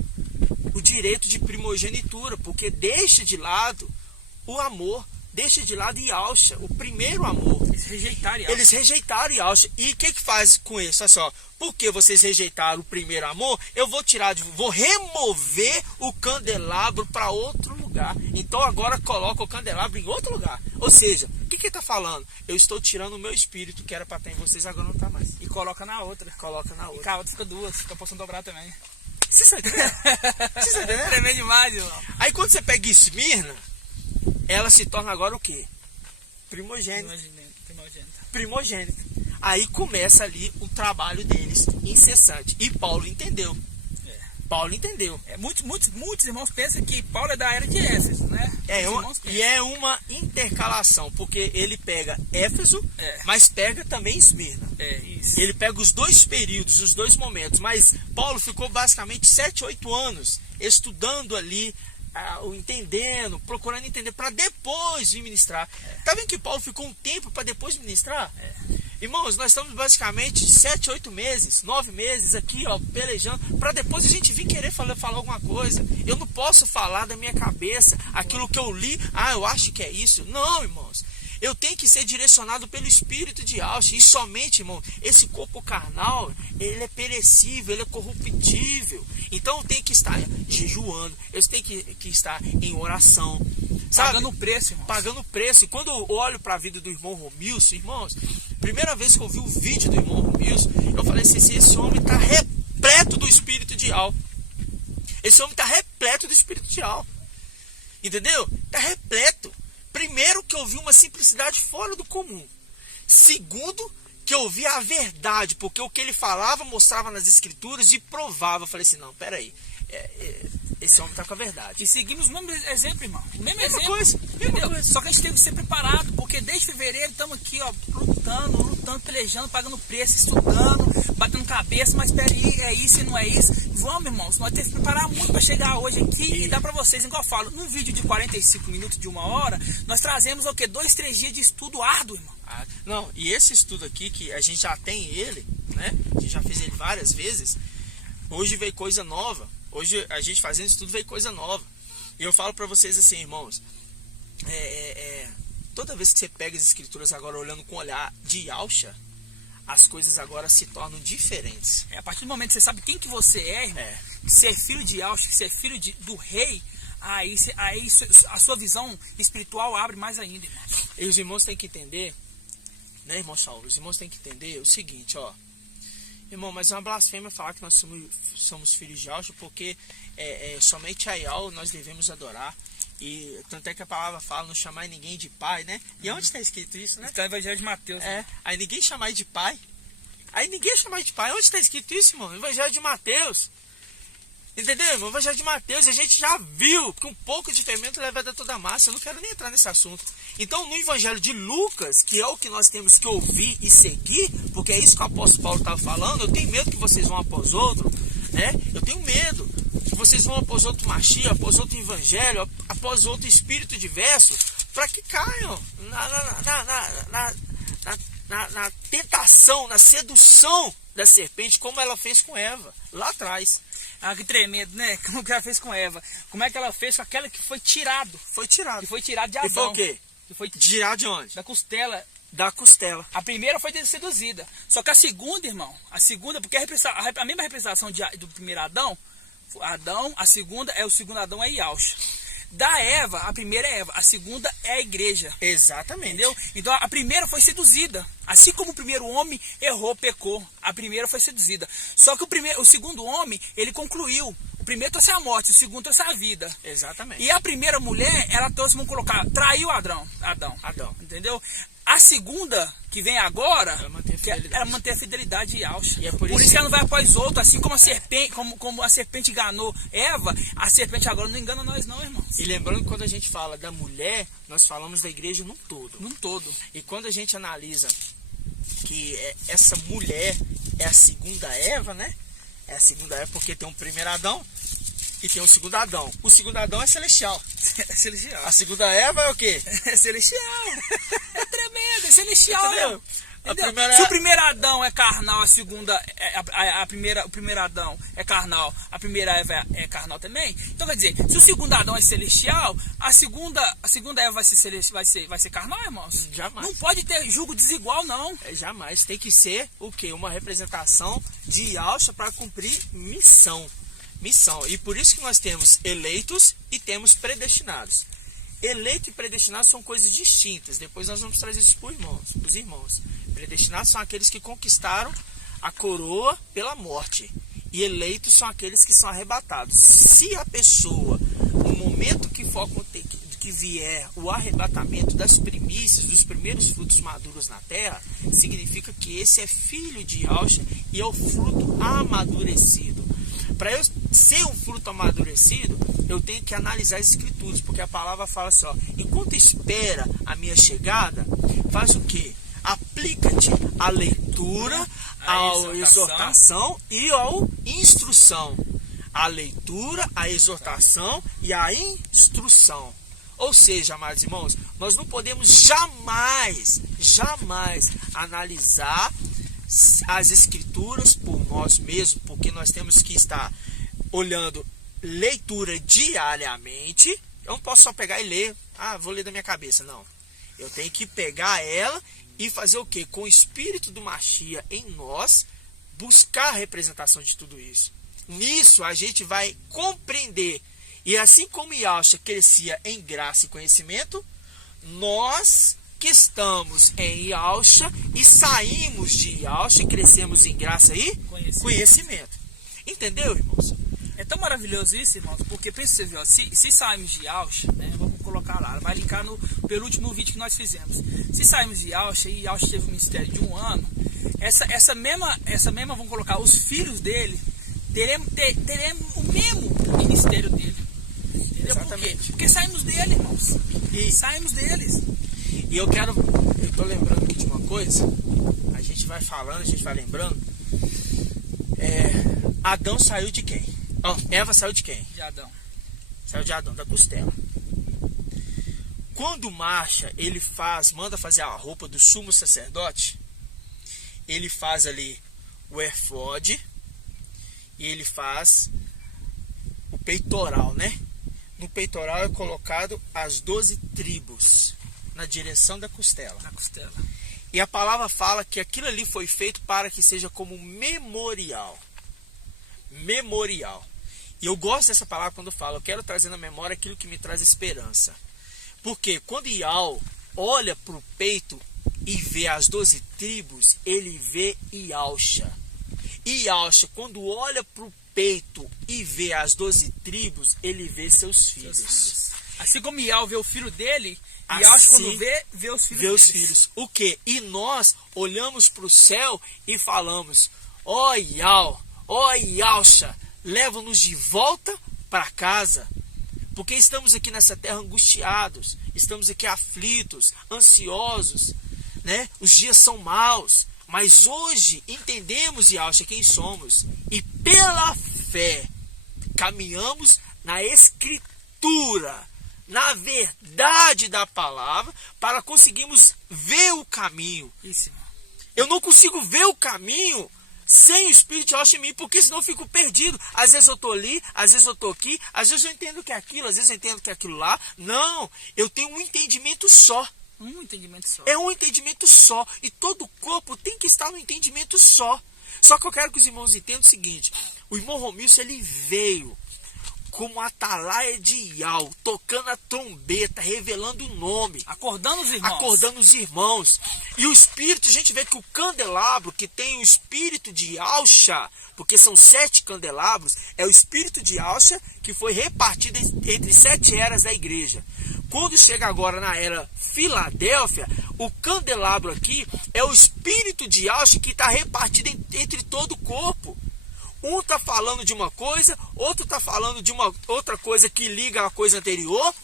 o direito de primogenitura, porque deixa de lado o amor. Deixa de lado Yalcha, o primeiro amor. Eles rejeitaram Yalcha. E o que faz com isso? Olha só, porque vocês rejeitaram o primeiro amor, eu vou remover o candelabro para outro lugar. Então agora coloca o candelabro em outro lugar. Ou seja, o que ele está falando? Eu estou tirando o meu espírito que era para estar em vocês, agora não está mais. E coloca na outra. E a outra fica 2, fica possando dobrar também. Você está entendendo? Tremendo demais, irmão. Aí quando você pega Esmirna, ela se torna agora o quê? Primogênita. Aí começa ali o trabalho deles incessante. E Paulo entendeu. Paulo entendeu. Muitos irmãos pensam que Paulo é da era de Éfeso, né? É uma intercalação, porque ele pega Éfeso, mas pega também Esmirna. Isso. Ele pega os dois períodos, os dois momentos, mas Paulo ficou basicamente 7, 8 anos estudando ali, entendendo, procurando entender, para depois vir ministrar. Tá vendo que Paulo ficou um tempo para depois ministrar? Irmãos, nós estamos basicamente 7, 8 meses, 9 meses aqui, pelejando, para depois a gente vir querer falar alguma coisa. Eu não posso falar da minha cabeça aquilo que eu li, eu acho que é isso. Não, irmãos. Eu tenho que ser direcionado pelo Espírito de Yahshua. E somente, irmão, esse corpo carnal, ele é perecível, ele é corruptível. Então eu tenho que estar jejuando, eu tenho que estar em oração. Sabe? Pagando preço, irmãos. Pagando preço. E quando eu olho para a vida do irmão Romilson, irmãos, primeira vez que eu vi o vídeo do irmão Romilson, eu falei assim, esse homem está repleto do Espírito de Yahweh. Esse homem está repleto do Espírito de Yahweh. Entendeu? Está repleto. Primeiro, que eu vi uma simplicidade fora do comum. Segundo, que eu vi a verdade, porque o que ele falava, mostrava nas escrituras e provava. Eu falei assim, não, peraí, esse homem está com a verdade. E seguimos o mesmo exemplo, irmão. O mesmo Mesma exemplo. coisa, mesma coisa. Só que a gente teve que ser preparado, porque desde fevereiro estamos aqui, lutando, pelejando, pagando preço, estudando, batendo cabeça, mas peraí, é isso e não é isso. Vamos, irmãos, nós temos que preparar muito para chegar hoje aqui e dar para vocês, igual eu falo, num vídeo de 45 minutos, de 1 hora, nós trazemos o quê? 2, 3 dias de estudo árduo, irmão. Não, e esse estudo aqui, que a gente já tem ele, né? A gente já fez ele várias vezes. Hoje veio coisa nova. Hoje a gente fazendo estudo veio coisa nova. E eu falo para vocês assim, irmãos, toda vez que você pega as escrituras agora olhando com o olhar de Yahshua, as coisas agora se tornam diferentes. A partir do momento que você sabe quem que você é, irmão, que você é filho de Yahshua, que você é filho do rei, aí a sua visão espiritual abre mais ainda, irmão. E os irmãos têm que entender, né, irmão Saulo? Os irmãos têm que entender o seguinte, irmão, mas é uma blasfêmia falar que nós somos filhos de Yahshua, porque somente a Yahweh nós devemos adorar. E tanto é que a palavra fala, não chamar ninguém de pai, né? E onde está escrito isso, né? Está no Evangelho de Mateus. Né? Aí ninguém chamar de pai. Onde está escrito isso, irmão? Evangelho de Mateus. Entendeu, irmão? Evangelho de Mateus. A gente já viu que um pouco de fermento leva a toda a massa. Eu não quero nem entrar nesse assunto. Então, no Evangelho de Lucas, que é o que nós temos que ouvir e seguir, porque é isso que o apóstolo Paulo estava falando, eu tenho medo que vocês vão após outro, né? Eu tenho medo que vocês vão após outro Mashiach, após outro Evangelho, após outro espírito diverso, para que caiam na tentação, na sedução da serpente, como ela fez com Eva, lá atrás. Que tremendo, né? Como que ela fez com Eva. Como é que ela fez com aquela que foi tirado. Que foi tirado de Adão. E foi o quê? Que foi tirado de onde? Da costela. Da costela. A primeira foi seduzida. Só que a segunda, irmão, porque a mesma representação do primeiro Adão, a segunda o segundo Adão é Yahshua. Da Eva, a primeira é Eva, a segunda é a igreja. Exatamente. Entendeu? Então a primeira foi seduzida. Assim como o primeiro homem errou, pecou, a primeira foi seduzida. Só que o segundo homem, ele concluiu. O primeiro trouxe a morte, o segundo trouxe a vida. Exatamente. E a primeira mulher, ela trouxe, vamos colocar, traiu Adão. Entendeu? A segunda, que vem agora, ela mantém a fidelidade de Yahshua. E é por isso que ela não vai após outro, assim como a serpente, como a serpente enganou Eva, a serpente agora não engana nós não, irmãos. E lembrando que quando a gente fala da mulher, nós falamos da igreja num todo. Num todo. E quando a gente analisa que essa mulher é a segunda Eva, né? É a segunda Eva porque tem um primeiro Adão e tem um segundo Adão. O segundo Adão é celestial. É celestial. A segunda Eva é o quê? É celestial. É tremendo, é celestial. Entendeu? Se o primeiro Adão é carnal, a segunda o primeiro Adão é carnal, a primeira Eva é carnal também. Então quer dizer, se o segundo Adão é celestial, a segunda Eva vai ser carnal, irmãos? Jamais. Não pode ter julgo desigual, não. Jamais. Tem que ser o quê? Uma representação de Yahshua para cumprir missão. E por isso que nós temos eleitos e temos predestinados. Eleito e predestinado são coisas distintas. Depois nós vamos trazer isso para os irmãos. Predestinados são aqueles que conquistaram a coroa pela morte. E eleitos são aqueles que são arrebatados. Se a pessoa, no momento que vier o arrebatamento das primícias, dos primeiros frutos maduros na terra, significa que esse é filho de Yahshua e é o fruto amadurecido. Para eu ser um fruto amadurecido, eu tenho que analisar as escrituras, porque a palavra fala assim, ó, enquanto espera a minha chegada, faz o quê? Aplica-te à leitura, à exortação e à instrução. A leitura, a exortação e a instrução. Ou seja, amados irmãos, nós não podemos jamais analisar as escrituras por nós mesmos, porque nós temos que estar olhando leitura diariamente. Eu não posso só pegar e ler, vou ler da minha cabeça, não. Eu tenho que pegar ela e fazer o quê? Com o espírito do Mashiach em nós, buscar a representação de tudo isso. Nisso a gente vai compreender. E assim como Yahshua crescia em graça e conhecimento, nós que estamos em Yahshua e saímos de Yahshua e crescemos em graça e conhecimento. Entendeu, irmãos? É tão maravilhoso isso, irmãos, porque pensa você, ó, se saímos de Yahshua, né, vamos colocar lá, vai linkar no penúltimo vídeo que nós fizemos. Se saímos de Yahshua e Yahshua teve um ministério de 1 ano, essa mesma, vamos colocar, os filhos dele, teremos o mesmo ministério dele. Entendeu? Exatamente. Por quê? Porque saímos dele, irmãos. E saímos deles. E eu tô lembrando aqui de uma coisa. A gente vai falando, a gente vai lembrando. Adão saiu de quem? Eva saiu de quem? De Adão. Saiu de Adão, da costela. Quando marcha, ele manda fazer a roupa do sumo sacerdote. Ele faz ali o éfode. E ele faz o peitoral, né? No peitoral é colocado as 12 tribos na direção da costela. Na costela. E a palavra fala que aquilo ali foi feito para que seja como memorial. Memorial. E eu gosto dessa palavra quando eu falo, eu quero trazer na memória aquilo que me traz esperança. Porque quando Yahweh olha para o peito e vê as 12 tribos, ele vê Yahshua. E Yahshua, quando olha para o peito e vê as 12 tribos, ele vê seus filhos. Assim como Yahweh vê o filho dele, Yahshua quando vê os filhos deles. Os filhos. O quê? E nós olhamos para o céu e falamos, ó Yahweh, ó Yahshua, leva-nos de volta para casa. Porque estamos aqui nessa terra angustiados, estamos aqui aflitos, ansiosos, né? Os dias são maus. Mas hoje entendemos, Yahshua, quem somos. E pela fé caminhamos na escritura, na verdade da palavra, para conseguirmos ver o caminho. Isso. Eu não consigo ver o caminho sem o Espírito de Yahshua em mim, porque senão eu fico perdido. Às vezes eu estou ali, às vezes eu estou aqui, às vezes eu entendo que é aquilo, às vezes eu entendo que é aquilo lá. Não, eu tenho um entendimento só. Um entendimento só. É um entendimento só. E todo corpo tem que estar no entendimento só. Só que eu quero que os irmãos entendam o seguinte. O irmão Romilson, ele veio como atalaia de Yahweh, tocando a trombeta, revelando o nome. Acordando os irmãos. Acordando os irmãos. E o Espírito, a gente vê que o candelabro, que tem o Espírito de Yahshua, porque são 7 candelabros, é o Espírito de Yahshua que foi repartido entre 7 eras da igreja. Quando chega agora na era Filadélfia, o candelabro aqui é o Espírito de Yahshua que está repartido entre todo o corpo. Um está falando de uma coisa, outro está falando de uma outra coisa que liga a coisa anterior,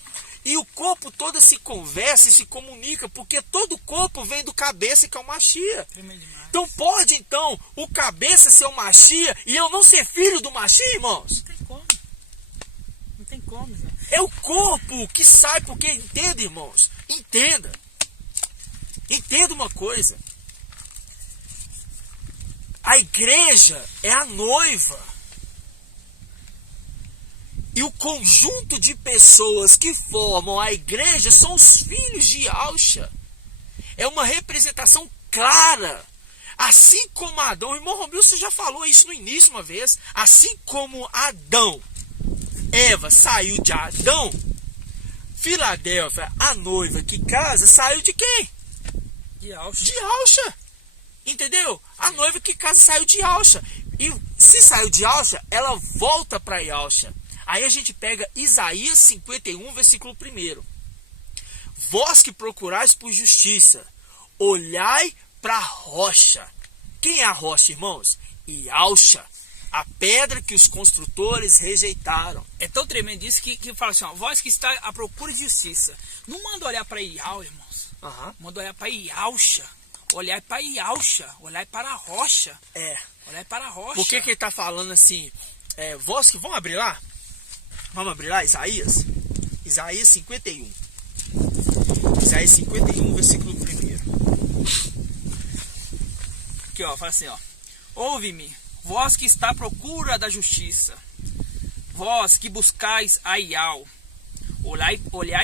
e o corpo todo se conversa e se comunica, porque todo o corpo vem do cabeça, que é o Mashiach. Então pode então o cabeça ser o Mashiach e eu não ser filho do Mashiach, irmãos? Não tem como. Não tem como, irmão. É o corpo que sai, porque entenda, irmãos, entenda. Entenda uma coisa. A igreja é a noiva. E o conjunto de pessoas que formam a igreja são os filhos de Yahshua. É uma representação clara. Assim como Adão, o irmão Romilson já falou isso no início uma vez. Assim como Adão, Eva saiu de Adão, Filadélfia, a noiva que casa, saiu de quem? De Yahshua. De Yahshua. Entendeu? A noiva que casa saiu de Yahshua. E se saiu de Yahshua, ela volta para Yahshua. Aí a gente pega Isaías 51, versículo 1. Vós que procurais por justiça, olhai para a rocha. Quem é a rocha, irmãos? Yahshua. A pedra que os construtores rejeitaram. É tão tremendo isso que fala assim, ó, vós que está à procura de justiça. Não manda olhar para Iau, irmãos. Manda olhar para Iausha. Olhar para Iausha. Olhar para a rocha. Olhar para a rocha. Por que ele está falando assim? Vós que vão abrir lá? Vamos abrir lá, Isaías? Isaías 51. Isaías 51, versículo 1. Aqui, ó, fala assim, ó. Ouve-me, vós que está à procura da justiça, vós que buscais a Iau, olhai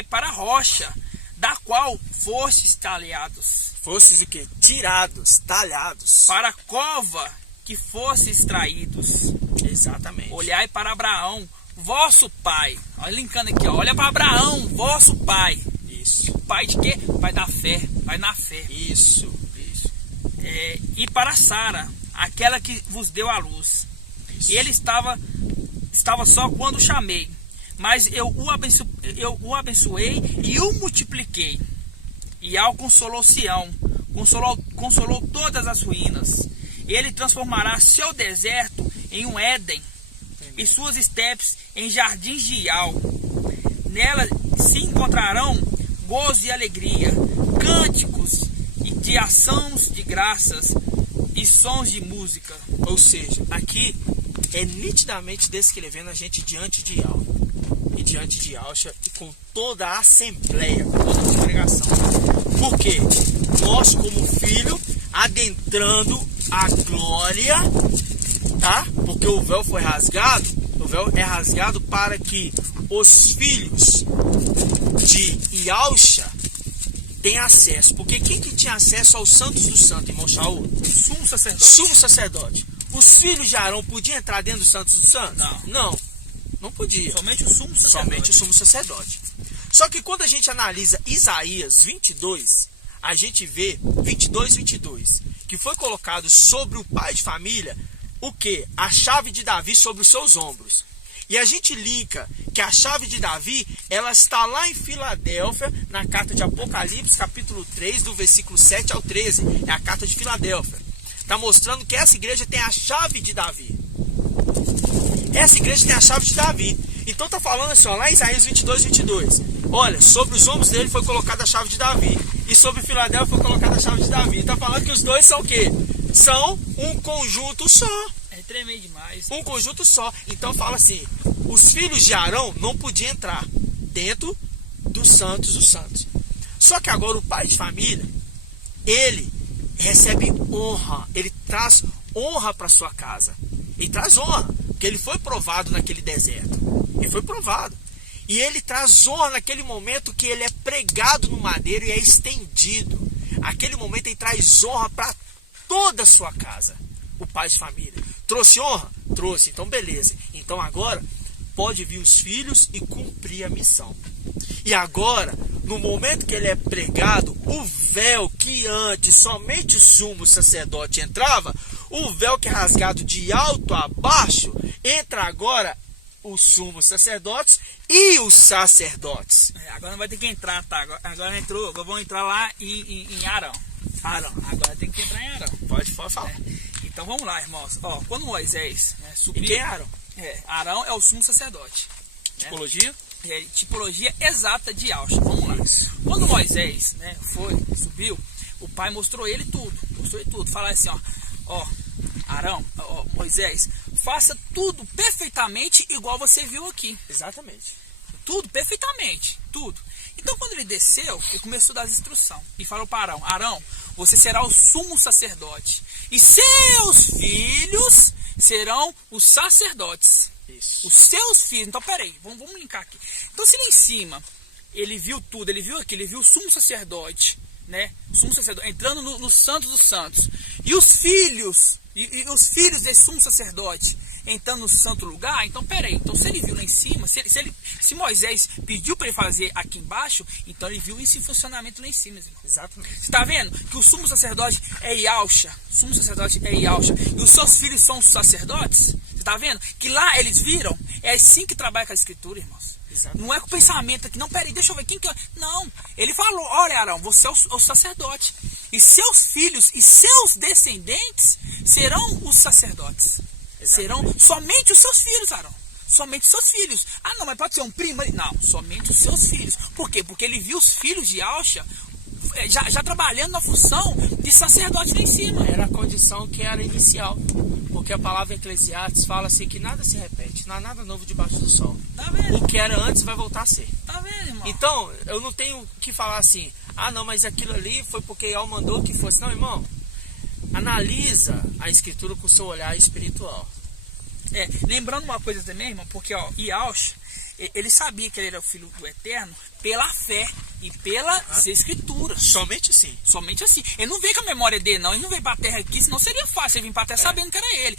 para a rocha, da qual fostes talhados. Fostes o quê? Tirados, talhados. Para a cova que fostes extraídos. Exatamente. Olhai para Abraão, vosso pai. Olha, linkando aqui, ó. Olha para Abraão, vosso pai. Isso. Pai de quê? Pai da fé. Pai na fé. Isso. E para Sara, aquela que vos deu a luz. Isso. E ele estava só quando chamei. Mas eu o abençoei e o multipliquei. E ao consolou Sião, consolou todas as ruínas. Ele transformará seu deserto em um Éden. Amém. E suas estepes em jardins de Iau. Nela se encontrarão gozo e alegria, cânticos de ações de graças e sons de música. Ou seja, aqui é nitidamente descrevendo a gente diante de Iau e diante de Iausha e com toda a assembleia, com toda a congregação. Por quê? Nós como filho adentrando a glória, tá? Porque o véu foi rasgado. O véu é rasgado para que os filhos de Iausha tenham acesso. Porque quem que tinha acesso aos santos do santo, irmão Shaul? Sumo sacerdote. Sumo sacerdote. Os filhos de Arão podiam entrar dentro dos santos do santo? Não podia. Somente o sumo sacerdote. Somente o sumo sacerdote. Só que quando a gente analisa Isaías 22, a gente vê 22, que foi colocado sobre o pai de família o que? A chave de Davi sobre os seus ombros. E a gente linka que a chave de Davi, ela está lá em Filadélfia, na carta de Apocalipse, capítulo 3, do versículo 7 ao 13. É a carta de Filadélfia. Está mostrando que essa igreja tem a chave de Davi. Essa igreja tem a chave de Davi. Então está falando assim, ó, lá em Isaías 22. Olha, sobre os ombros dele foi colocada a chave de Davi. E sobre Filadélfia foi colocada a chave de Davi. Está falando que os dois são o quê? São um conjunto só. É tremendo demais. Um conjunto só. Então fala assim, os filhos de Arão não podiam entrar dentro dos santos dos santos. Só que agora o pai de família, ele recebe honra. Ele traz honra para sua casa. Ele traz honra, porque ele foi provado naquele deserto. Ele foi provado. E ele traz honra naquele momento que ele é pregado no madeiro e é estendido. Aquele momento ele traz honra para toda a sua casa. O pai de família. Trouxe honra? Trouxe. Então beleza. Então agora pode vir os filhos e cumprir a missão. E agora, no momento que ele é pregado, o véu que antes somente o sumo sacerdote entrava, o véu que é rasgado de alto a baixo, entra agora os sumos sacerdotes e os sacerdotes. Agora não vai ter que entrar, tá? Agora vamos entrar lá em Arão. Agora tem que entrar em Arão. Pode falar. Então vamos lá, irmãos. Ó, quando Moisés subiu... E quem é Arão? Arão é o sumo sacerdote. Tipologia? Tipologia exata de Iausha. Vamos lá. Quando Moisés subiu, o pai mostrou ele tudo. Fala assim, ó, Arão, Moisés, faça tudo perfeitamente igual você viu aqui. Exatamente. Tudo perfeitamente, tudo. Então quando ele desceu, ele começou a dar as instruções e falou para Arão: Arão, você será o sumo sacerdote e seus filhos serão os sacerdotes. Isso. Os seus filhos. Então peraí, vamos linkar aqui. Então se lá em cima ele viu tudo, ele viu aqui, ele viu o sumo sacerdote, né? O sumo sacerdote entrando no Santo dos Santos. E os filhos, e os filhos desse sumo sacerdote entrando no santo lugar. Então peraí, então se ele viu lá em cima, se Moisés pediu para ele fazer aqui embaixo, então ele viu isso em funcionamento lá em cima, irmão. Exatamente. Você está vendo que o sumo sacerdote é Iausha, o sumo sacerdote é Iausha, e os seus filhos são os sacerdotes. Você está vendo que lá eles viram? É assim que trabalha com a escritura, irmãos. Exatamente. Não é com o pensamento aqui, não, peraí, deixa eu ver quem que é. Não, ele falou: olha, Arão, você é o sacerdote, e seus filhos e seus descendentes serão os sacerdotes. serão somente os seus filhos, Arão. Somente seus filhos. Ah, não, mas pode ser um primo? Não, somente os seus filhos. Por quê? Porque ele viu os filhos de Ausha já trabalhando na função de sacerdote lá em cima. Era a condição que era inicial. Porque a palavra Eclesiastes fala assim que nada se repete, não há nada novo debaixo do sol. Tá vendo? O que era antes vai voltar a ser. Tá vendo, irmão? Então, eu não tenho que falar assim, ah não, mas aquilo ali foi porque Ial mandou que fosse. Não, irmão, analisa a escritura com o seu olhar espiritual. Lembrando uma coisa também, irmão, porque ó, Iaush, ele sabia que ele era o filho do Eterno pela fé e pelas escrituras. Somente assim. Somente assim. Ele não veio com a memória dele, não. Ele não veio para a terra aqui, senão seria fácil. Ele vir para a terra sabendo que era ele.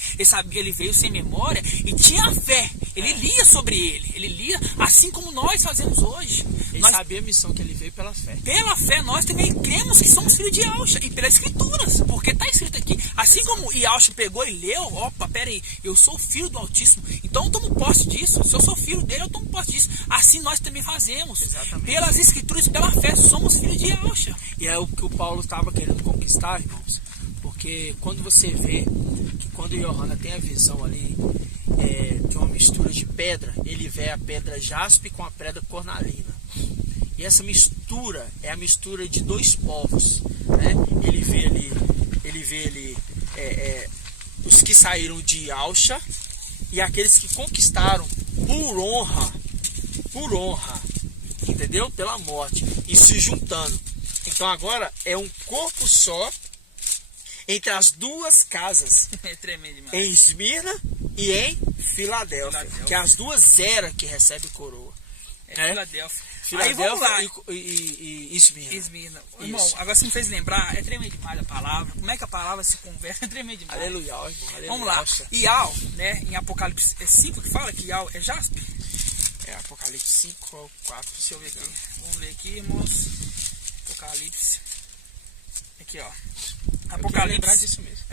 Ele veio sem memória e tinha fé. Ele lia sobre ele. Ele lia assim como nós fazemos hoje. Ele sabia a missão que ele veio pela fé. Pela fé, nós também cremos que somos filhos de Iaush e pelas escrituras. Porque está escrito aqui. Assim como Iaush pegou e leu, opa, peraí, eu sou filho do Altíssimo, então eu tomo posse disso. Se eu sou filho dele, eu tomo posse disso. Assim nós também fazemos. Exatamente. Pelas escrituras, pela fé, somos filhos de Iaush. E é o que o Paulo estava querendo conquistar, irmãos. Porque quando você vê que quando Johanna tem a visão ali de uma mistura de pedra, ele vê a pedra jaspe com a pedra cornalina. E essa mistura é a mistura de dois povos, né? Ele vê ali os que saíram de Ausha e aqueles que conquistaram por honra, entendeu? Pela morte, e se juntando. Então agora é um corpo só entre as duas casas, em Esmirna e em Filadélfia, que é as duas eras que recebe coroa. Filadélfia. Aí vamos lá. E Esmirna. Irmão, agora você me fez lembrar, é tremendo demais a palavra. Como é que a palavra se conversa? É tremendo demais. Aleluia, irmão. Aleluia. Vamos lá. Ial, né? Em Apocalipse 5 que fala que Ial é jaspe. Apocalipse 5 ou 4. Deixa eu ver aqui. Vamos ler aqui, irmãos. Apocalipse. Aqui, ó. Apocalipse disso mesmo.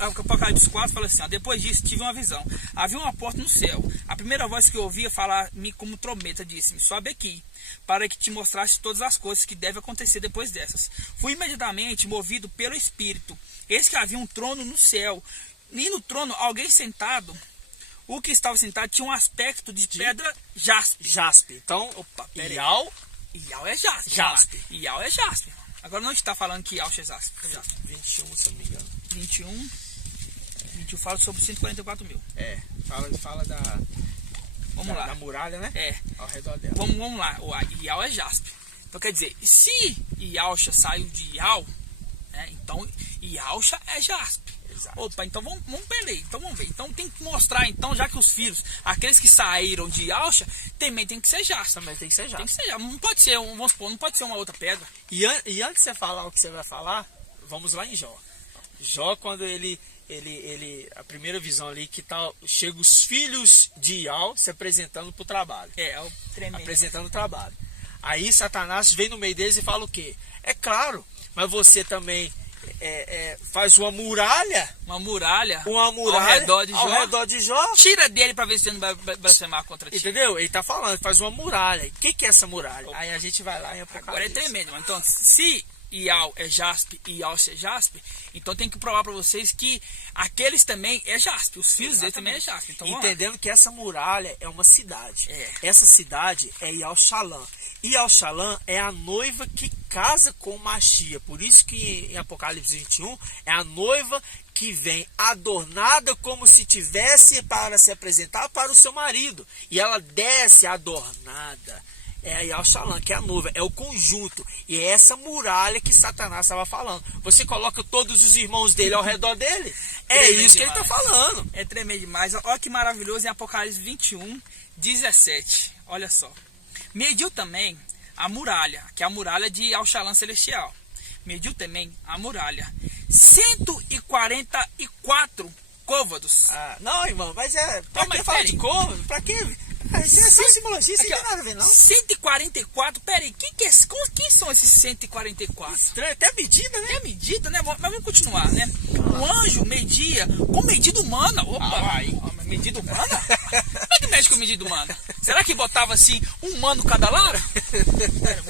Apocalipse 4 fala assim, ó, depois disso tive uma visão. Havia uma porta no céu. A primeira voz que eu ouvia falar-me como trombeta disse-me, sobe aqui, para que te mostrasse todas as coisas que devem acontecer depois dessas. Fui imediatamente movido pelo Espírito. Eis que havia um trono no céu. E no trono alguém sentado. O que estava sentado tinha um aspecto de pedra jaspe. Então, Ial é jaspe. Ial é jaspe. Agora não está falando que Iaush é jaspe. 21, se eu não me engano. 21 fala sobre 144 mil. Fala Vamos lá. Da muralha, né? Ao redor dela. Vamos lá. O Ial é jaspe. Então quer dizer, se Iaush saiu de Ial, né, então Iaush é jaspe. Exato. Opa, então vamos ver. Então vamos ver. Então tem que mostrar, então, já que os filhos, aqueles que saíram de Iaush, também tem que ser jaspe. Também tem que ser jaspe. Tem que ser jaspe. Não pode ser, vamos supor, não pode ser uma outra pedra. E antes de você falar o que você vai falar, vamos lá em Jó. Jó, quando ele a primeira visão ali, que tal, chega os filhos de Ial se apresentando para o trabalho. O tremendo. Apresentando o trabalho. Aí Satanás vem no meio deles e fala o quê? É claro, mas você também faz uma muralha ao redor de Jó. Tira dele para ver se ele não vai blasfemar contra ti. Entendeu? Ele está falando, faz uma muralha. O que é essa muralha? Aí a gente vai lá em Apocalipse. Agora é tremendo. Então, se Ial é jaspe e Iaush é jaspe, então tem que provar para vocês que aqueles também é jaspe, os filhos dele também é jaspe. Então, entendendo que essa muralha é uma cidade. Essa cidade é Ial-Shalã. Ial-Shalã é a noiva que casa com Machia. Por isso que em Apocalipse 21 é a noiva que vem adornada como se tivesse para se apresentar para o seu marido. E ela desce adornada. É a Ial-Shalã, que é a noiva, é o conjunto. E é essa muralha que Satanás estava falando. Você coloca todos os irmãos dele ao redor dele. É isso que ele está falando. É tremendo demais. Olha que maravilhoso em Apocalipse 21, 17. Olha só. Mediu também a muralha, que é a muralha de Ial-Shalã celestial. Mediu também a muralha. 144 côvados. Não, irmão, mas pra que falar de côvado? Pra que... Isso é só simbologia, isso não tem nada a ver, não. 144, peraí, quem são esses 144? Estranho, até medida, né? É medida, né? Mas vamos continuar, né? O anjo media com medida humana. Opa, medida humana? Como é que mexe com medida humana? Será que botava assim, um humano cada lado?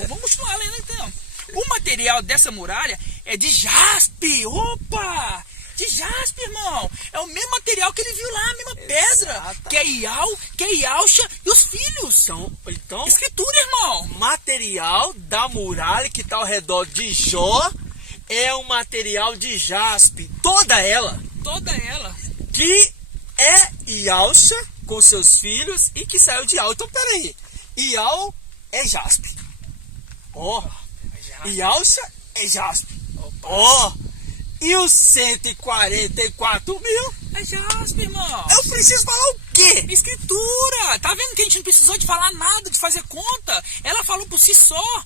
Vamos continuar lendo então. O material dessa muralha é de jaspe. Opa! De jaspe, irmão. É o mesmo material que ele viu lá, a mesma pedra. Que é Ial, que é Ialcha e os filhos. Então, escritura, irmão. Material da muralha que está ao redor de Jó é um material de jaspe. Toda ela. Que é Ialcha com seus filhos e que saiu de Ial. Então, peraí. Ial é jaspe. Ialcha é jaspe. E os 144 mil? É jaspe, irmão. Eu preciso falar o quê? Escritura. Tá vendo que a gente não precisou de falar nada, de fazer conta? Ela falou por si só.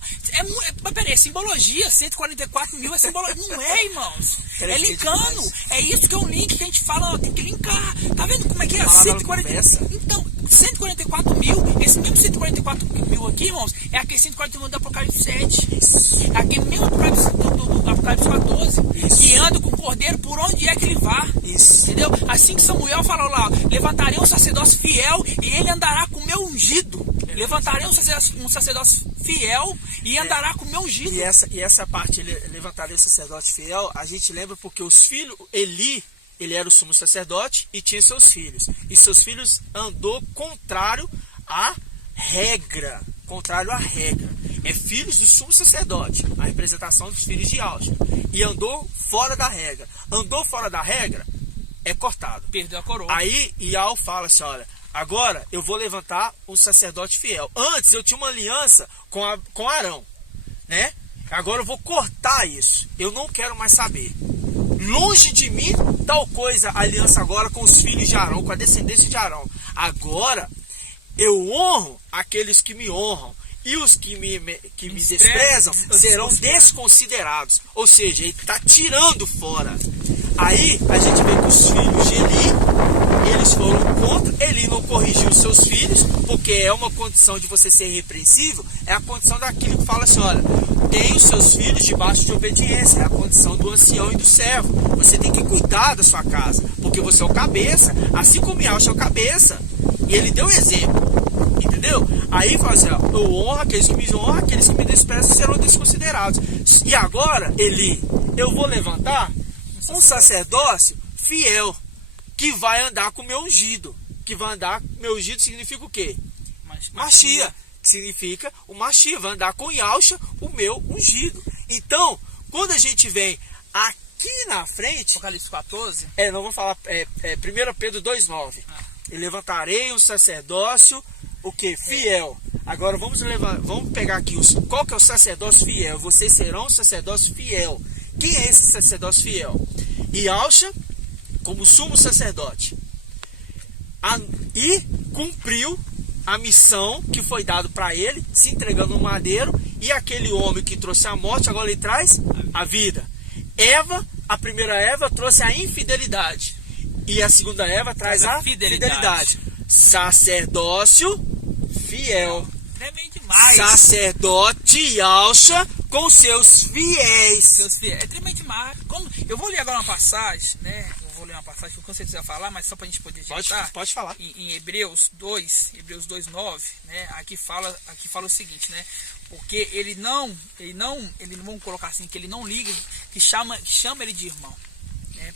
Peraí, é simbologia. 144 mil é simbologia. Não é, irmãos. É linkando. É isso que é um link que a gente fala, ó, tem que linkar. Tá vendo como é que é? 144. Então, 144 mil, esse mesmo 144 mil aqui, irmãos, é aquele 141 do Apocalipse 7. É aquele mesmo do Apocalipse 14. Isso. Que anda com o cordeiro por onde é que ele vá. Isso. Entendeu? Assim que Samuel falou lá, levantarei um sacerdócio fiel e ele andará com o meu ungido. Levantarei um sacerdócio fiel e andará com o meu ungido. E essa parte, levantarei o sacerdote fiel, a gente lembra porque os filhos, Eli, ele era o sumo sacerdote e tinha seus filhos. E seus filhos andou contrário à regra. É filhos do sumo sacerdote, a representação dos filhos de Ialcha. E andou fora da regra. Andou fora da regra, é cortado. Perdeu a coroa. Aí Ial fala assim, olha, agora eu vou levantar um sacerdote fiel. Antes eu tinha uma aliança com Arão, né? Agora eu vou cortar isso. Eu não quero mais saber. Longe de mim tal coisa, aliança agora com os filhos de Arão, com a descendência de Arão. Agora eu honro aqueles que me honram. E os que me desprezam serão desconsiderados. Ou seja, ele está tirando fora. Aí a gente vê que os filhos de Eli, eles foram contra. Eli não corrigiu seus filhos, porque é uma condição de você ser irrepreensível. É a condição daquilo que fala assim, olha, tem os seus filhos debaixo de obediência. É a condição do ancião e do servo. Você tem que cuidar da sua casa, porque você é o cabeça. Assim como Ialcha é o cabeça. E ele deu exemplo. Entendeu? Aí fala assim, ó, eu honro aqueles que me honram, aqueles que me desprezam serão desconsiderados. E agora, Eli, eu vou levantar um sacerdócio fiel, que vai andar com o meu ungido. Que vai andar com o meu ungido significa o quê? Machia. Que significa o Machia, vai andar com Ialcha, o meu ungido. Então, quando a gente vem aqui na frente... Apocalipse 14? Não vamos falar, 1 Pedro 2,9. Eu levantarei um sacerdócio... O que? Fiel. Agora vamos pegar aqui qual que é o sacerdócio fiel. Vocês serão um sacerdócio fiel. Quem é esse sacerdócio fiel? Ialcha como sumo sacerdote. E cumpriu a missão que foi dado para ele, se entregando no madeiro. E aquele homem que trouxe a morte, agora ele traz a vida. A primeira Eva trouxe a infidelidade. E a segunda Eva traz a fidelidade. Sacerdócio fiel. Tremendo demais. Sacerdote Ialcha com seus fiéis. É tremendo demais. Eu vou ler agora uma passagem, né? Eu vou ler uma passagem que eu não sei se você vai falar, mas só para a gente poder adiantar. Pode falar. Em Hebreus 2:9, né? Aqui fala o seguinte, né? Porque ele não vamos colocar assim, que ele não liga, que chama ele de irmão.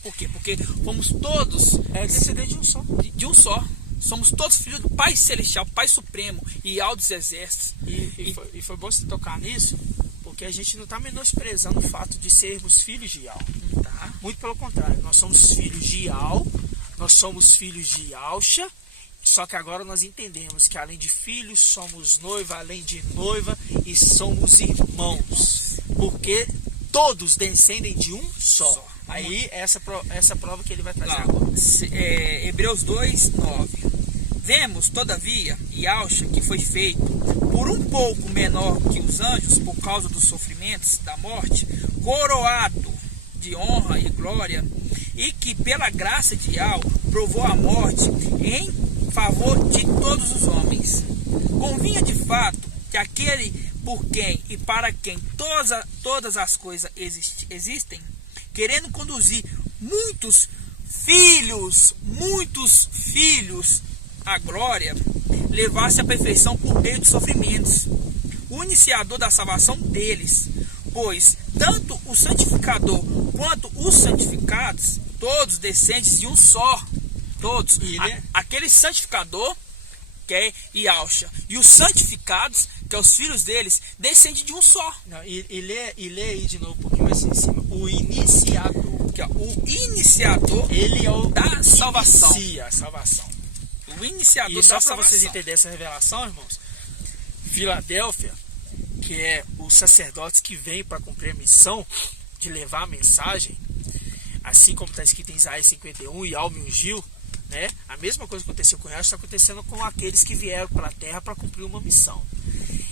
Por quê? Porque fomos todos descendentes de um só. Somos todos filhos do Pai Celestial, Pai Supremo e Ial dos Exércitos. E foi bom você tocar nisso, porque a gente não está menosprezando o fato de sermos filhos de Ial. Tá? Muito pelo contrário, nós somos filhos de Ial, nós somos filhos de Ialcha, só que agora nós entendemos que além de filhos, somos noiva, além de noiva, e somos irmãos. Porque todos descendem de um só. Aí essa prova que ele vai trazer agora. Hebreus 2:9. Vemos, todavia, Ialcha, que foi feito por um pouco menor que os anjos, por causa dos sofrimentos da morte, coroado de honra e glória, e que pela graça de Ial provou a morte em favor de todos os homens. Convinha de fato que aquele por quem e para quem todas as coisas existem, querendo conduzir muitos filhos à glória, levasse à perfeição por meio de sofrimentos, o iniciador da salvação deles, pois tanto o santificador quanto os santificados todos descendentes de um só. Todos. Aquele santificador, que é Yahshua, e os santificados, que é os filhos deles, descendem de um só. Não, e lê aí de novo um pouquinho mais em cima. O iniciador. Que, ó, o iniciador, ele é o da salvação. Inicia a salvação. O iniciador E só da para salvação. vocês entenderem essa revelação, irmãos, Filadélfia, que é os sacerdotes que vêm para cumprir a missão de levar a mensagem, assim como está escrito em Isaías 51, e me ungiu, né? A mesma coisa que aconteceu com eles está acontecendo com aqueles que vieram para a terra para cumprir uma missão.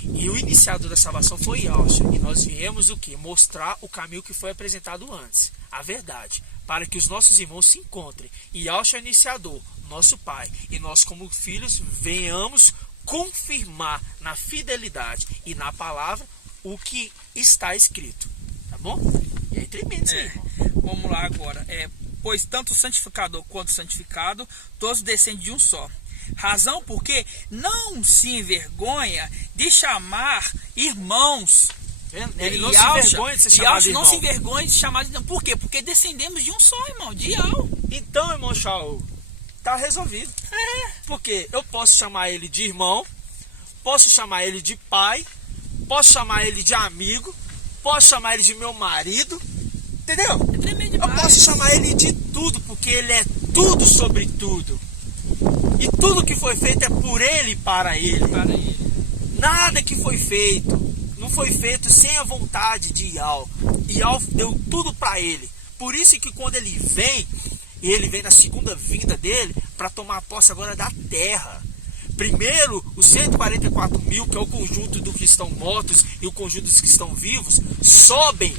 E o iniciador da salvação foi Yahshua. E nós viemos o que? Mostrar o caminho que foi apresentado antes, a verdade, para que os nossos irmãos se encontrem. E Yahshua é o iniciador, nosso Pai, e nós como filhos venhamos confirmar na fidelidade e na palavra o que está escrito, tá bom? E aí tremendo isso aí, irmão. Vamos lá agora. Pois tanto o santificador quanto o santificado, todos descendem de um só. Razão porque não se envergonha de chamar irmãos. Ele não se envergonha de ser chamado irmão. Não se envergonha de chamar de irmão. Por quê? Porque descendemos de um só, irmão, de Yahweh. Então, irmão Shaul, tá resolvido. Porque eu posso chamar ele de irmão, posso chamar ele de pai, posso chamar ele de amigo, posso chamar ele de meu marido, entendeu? É tremendo demais. Eu posso chamar ele de tudo, porque ele é tudo sobre tudo. E tudo que foi feito é por ele e para ele. Nada que foi feito não foi feito sem a vontade de Yahweh. Yahweh deu tudo para ele. Por isso que quando ele vem na segunda vinda dele para tomar posse agora da terra. Primeiro, os 144 mil, que é o conjunto dos que estão mortos e o conjunto dos que estão vivos, sobem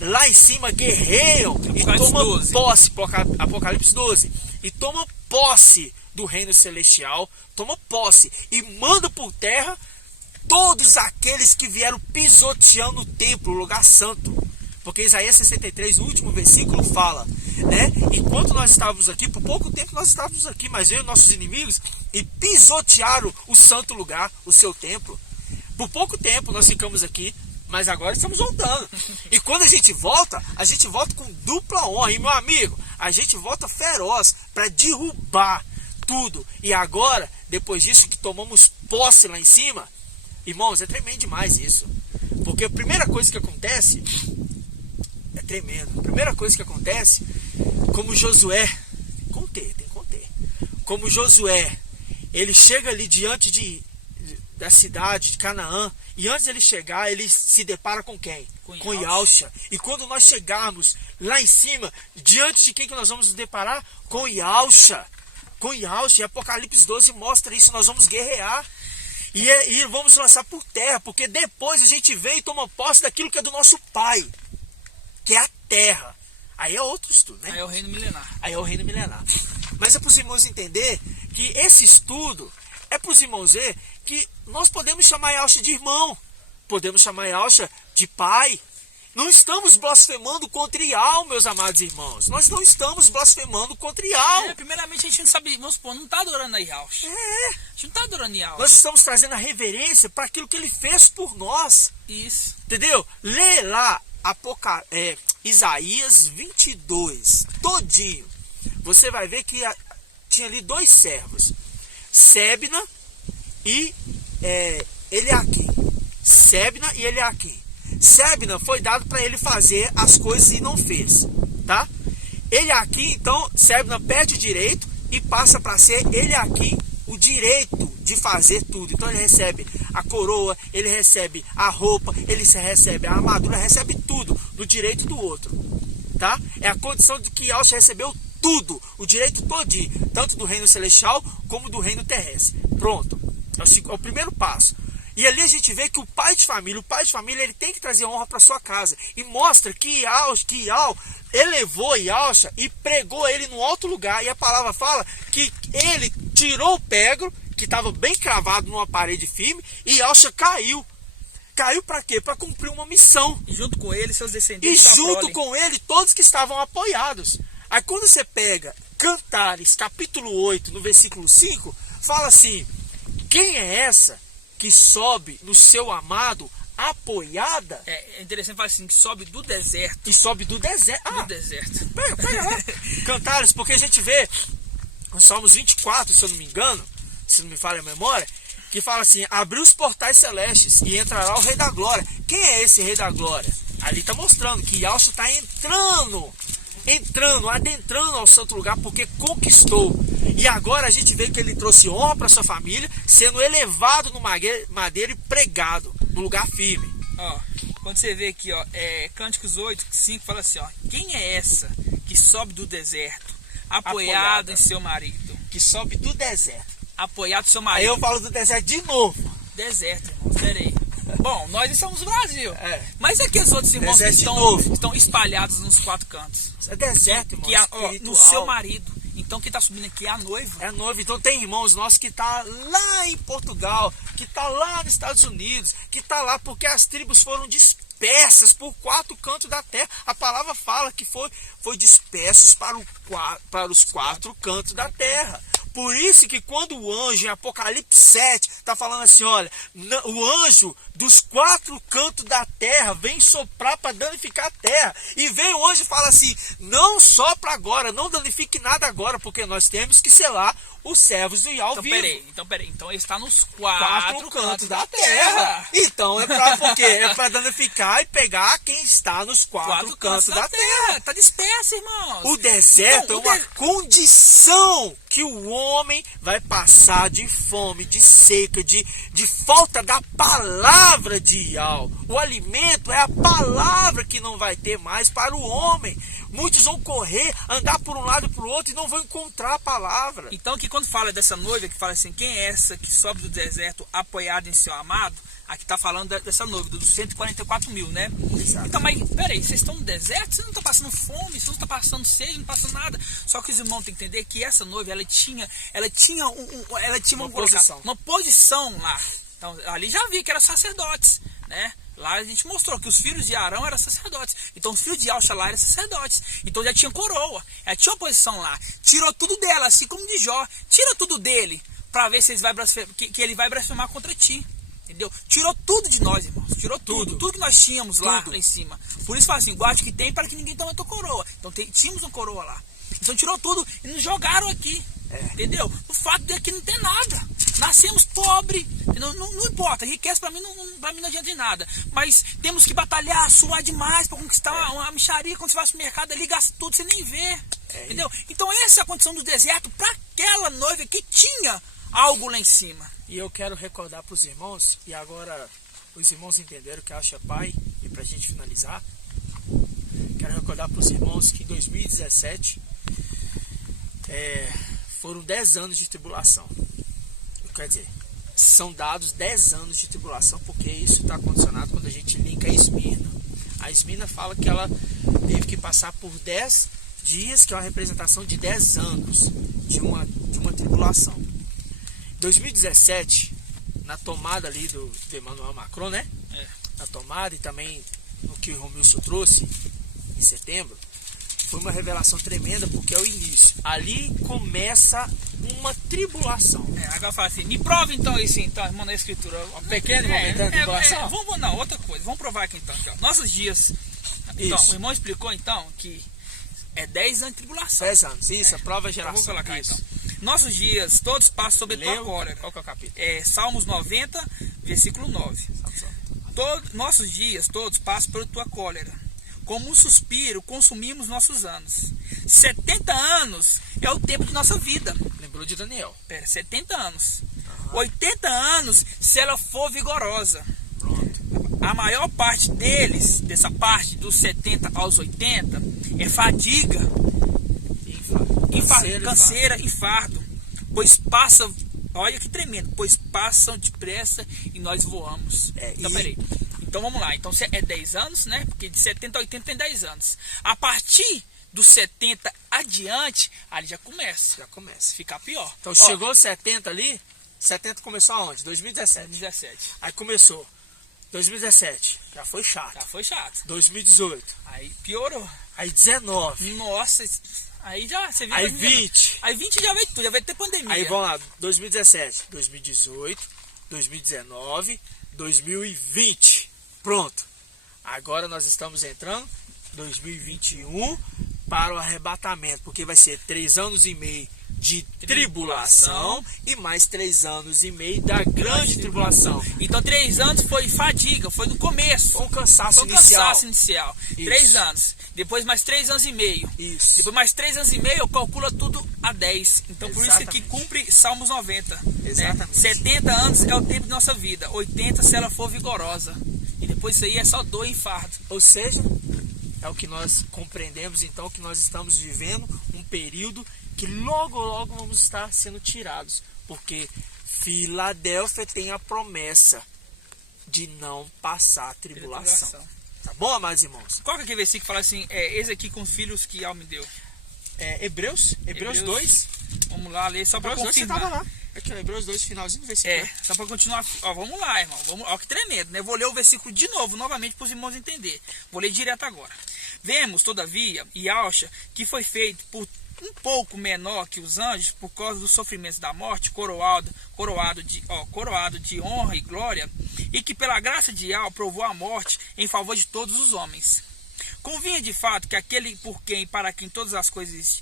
lá em cima, guerreiam e tomam posse, Apocalipse 12, e tomam posse do reino celestial, tomam posse e mandam por terra todos aqueles que vieram pisoteando o templo, o lugar santo. Porque Isaías 63, o último versículo, fala, né? Enquanto nós estávamos aqui, por pouco tempo nós estávamos aqui, mas veio nossos inimigos e pisotearam o santo lugar, o seu templo. Por pouco tempo nós ficamos aqui, mas agora estamos voltando. E quando a gente volta com dupla honra. E meu amigo, a gente volta feroz para derrubar tudo. E agora, depois disso que tomamos posse lá em cima, irmãos, é tremendo demais isso. Porque a primeira coisa que acontece é tremendo. A primeira coisa que acontece, como Josué, tem que conter. Como Josué, ele chega ali diante da cidade de Canaã, e antes de ele chegar, ele se depara com quem? Com Yahshua. E quando nós chegarmos lá em cima, diante de quem que nós vamos nos deparar? Com Yahshua. Com Yahshua. E Apocalipse 12 mostra isso, nós vamos guerrear. E vamos lançar por terra, porque depois a gente vem e toma posse daquilo que é do nosso Pai, que é a terra. Aí é outro estudo, né? Aí é o reino milenar. Mas é para os irmãos entender que esse estudo é para os irmãos ver que nós podemos chamar Yahshua de irmão, podemos chamar Yahshua de pai. Não estamos blasfemando contra Yahweh, meus amados irmãos. Nós não estamos blasfemando contra Yahweh. Primeiramente a gente não sabe, vamos supor, não está adorando a Yahshua. A gente não está adorando Yahweh. Nós estamos trazendo a reverência para aquilo que ele fez por nós. Isso. Entendeu? Lê lá Isaías 22, todinho. Você vai ver que tinha ali dois servos, Sebna e Eliaquim. Sebna e Eliaquim. Sebna foi dado para ele fazer as coisas e não fez, tá? Eliaquim, então, Sebna perde o direito e passa para ser Eliaquim o direito de fazer tudo. Então ele recebe a coroa, ele recebe a roupa, ele recebe a armadura, recebe tudo do direito do outro, tá? É a condição de que Yahshua recebeu tudo, o direito todinho, tanto do reino celestial como do reino terrestre. Pronto, é o primeiro passo. E ali a gente vê que o pai de família ele tem que trazer honra para sua casa. E mostra que Yahweh elevou Yahshua e pregou ele no alto lugar. E a palavra fala que ele tirou o pregro, que estava bem cravado numa parede firme, e Yahshua caiu. Caiu para quê? Para cumprir uma missão. E junto com ele, seus descendentes. E junto com ele, todos que estavam apoiados. Aí quando você pega Cantares, capítulo 8, no versículo 5, fala assim: quem é essa que sobe no seu amado apoiada. É interessante falar assim, que sobe do deserto. E sobe do deserto. Do deserto. Pega lá. Cantares, porque a gente vê no Salmos 24, se eu não me engano, se não me falha a memória, que fala assim: abriu os portais celestes e entrará o Rei da Glória. Quem é esse Rei da Glória? Ali está mostrando que Yahshua está adentrando ao santo lugar, porque conquistou. E agora a gente vê que ele trouxe honra para sua família, sendo elevado no madeiro e pregado no lugar firme. Ó, quando você vê aqui, ó, Cânticos 8:5 fala assim, ó: quem é essa que sobe do deserto, apoiado em seu marido? Que sobe do deserto. Apoiado em seu marido. Aí eu falo do deserto de novo. Deserto, irmãos, peraí. Bom, nós estamos no Brasil. Mas aqueles outros irmãos que estão espalhados nos 4 cantos. É deserto, irmão. No seu marido. Então quem está subindo aqui é a noiva. É a noiva. Então tem irmãos nossos que tá lá em Portugal, que tá lá nos Estados Unidos, que tá lá porque as tribos foram dispersas por 4 cantos da terra. A palavra fala que foi dispersos para os 4 cantos da terra. Por isso que quando o anjo em Apocalipse 7 está falando assim, olha, o anjo dos 4 cantos da terra vem soprar para danificar a terra. E vem o anjo e fala assim: não sopra agora, não danifique nada agora, porque nós temos que selar os servos do Yahweh vivo. Então peraí, então ele está nos 4 cantos da terra. Então é para por quê? É para danificar e pegar quem está nos 4 cantos da terra. Está disperso, irmãos. O deserto é uma condição que o homem vai passar de fome, de seca, de falta da palavra de Yahweh. O alimento é a palavra que não vai ter mais para o homem. Muitos vão correr, andar por um lado e por outro e não vão encontrar a palavra. Então aqui quando fala dessa noiva, que fala assim, quem é essa que sobe do deserto apoiada em seu amado? Aqui está falando dessa noiva, dos 144 mil, né? Exato. Então, mas peraí, vocês estão no deserto, vocês não estão passando fome, vocês não estão passando sede, não passando nada. Só que os irmãos têm que entender que essa noiva, ela tinha uma posição lá. Então, ali já vi que eram sacerdotes, né? Lá a gente mostrou que os filhos de Arão eram sacerdotes. Então os filhos de Yahshua lá eram sacerdotes. Então já tinha coroa, ela tinha uma posição lá. Tirou tudo dela, assim como de Jó. Tira tudo dele, para ver se ele vai blasfemar contra ti. Entendeu? Tirou tudo de nós, irmãos. Tirou tudo que nós tínhamos lá em cima. Por isso fala assim, guarde o que tem para que ninguém tome a tua coroa. Então tínhamos uma coroa lá. Então tirou tudo e nos jogaram aqui. Entendeu? O fato de que não tem nada. Nascemos pobre. Não importa, riqueza para mim não adianta de nada. Mas temos que batalhar, suar demais para conquistar uma micharia. Quando você vai no mercado ali, gasta tudo, você nem vê. Entendeu? Então essa é a condição do deserto para aquela noiva que tinha algo lá em cima. E eu quero recordar para os irmãos, e agora os irmãos entenderam que Yahshua é Pai, e para a gente finalizar, quero recordar para os irmãos que em 2017 foram 10 anos de tribulação. Quer dizer, são dados 10 anos de tribulação, porque isso está condicionado quando a gente linka a Esmirna. A Esmirna fala que ela teve que passar por 10 dias, que é uma representação de 10 anos de uma tribulação. 2017, na tomada ali do Emmanuel Macron, né? Na tomada e também no que o Romilson trouxe em setembro, foi uma revelação tremenda, porque é o início. Ali começa uma tribulação. Agora fala assim, me prova então isso, então, irmão, na escritura. Uma pequena momentânea tribulação. Outra coisa, vamos provar aqui então. Aqui, ó. Nossos dias. Então, o irmão explicou então que é 10 anos de tribulação. 10 anos, isso, a prova geração. Vou colocar então. Nossos dias todos passam sobre tua cólera. Qual que é o capítulo? Salmos 90, versículo 9. Nossos dias todos passam por tua cólera. Como um suspiro, consumimos nossos anos. 70 anos é o tempo de nossa vida. Lembrou de Daniel. 70 anos. 80 anos se ela for vigorosa. Pronto. A maior parte deles, dessa parte dos 70 aos 80, é fadiga. Canseira e fardo, pois passam, olha que tremendo, pois passam depressa e nós voamos. Então, peraí. Então vamos lá, então é 10 anos, né? Porque de 70 a 80 tem 10 anos. A partir dos 70 adiante, ali já começa a ficar pior. Então chegou 70 ali, 70 começou aonde? 2017. Aí começou 2017, já foi chato. 2018. Aí piorou. Aí 19. Nossa, aí já, você viu. Aí 20. Aí 20 já veio tudo, já vai ter pandemia. Aí vamos lá, 2017, 2018, 2019, 2020. Pronto. Agora nós estamos entrando 2021 para o arrebatamento, porque vai ser 3 anos e meio de tribulação e mais 3 anos e meio da grande tribulação. Então 3 anos foi fadiga, foi no começo. Um cansaço inicial. 3 anos. Depois mais 3 anos e meio. Isso. Depois mais 3 anos e meio, eu calculo tudo a 10. Então por isso que cumpre Salmos 90. Exatamente. Né? 70 anos é o tempo de nossa vida. 80 se ela for vigorosa. E depois isso aí é só dor e fardo. Ou seja, é o que nós compreendemos então, que nós estamos vivendo um período que logo vamos estar sendo tirados, porque Filadélfia tem a promessa de não passar tribulação. Tá bom, amados irmãos? Qual que é aquele versículo que fala assim, esse aqui com os filhos que Yahweh me deu? Hebreus 2. Vamos lá ler só para confirmar. Você tava lá. Aqui, ó, Hebreus 2, finalzinho do versículo. Só para continuar. Ó, vamos lá, irmão. Ó, que tremendo, né? Vou ler o versículo de novo, novamente, para os irmãos entenderem. Vou ler direto agora. Vemos, todavia, Yahushua, que foi feito por um pouco menor que os anjos, por causa dos sofrimentos da morte, coroado de honra e glória, e que pela graça de Yahweh provou a morte em favor de todos os homens. Convinha de fato que aquele por quem e para quem todas as coisas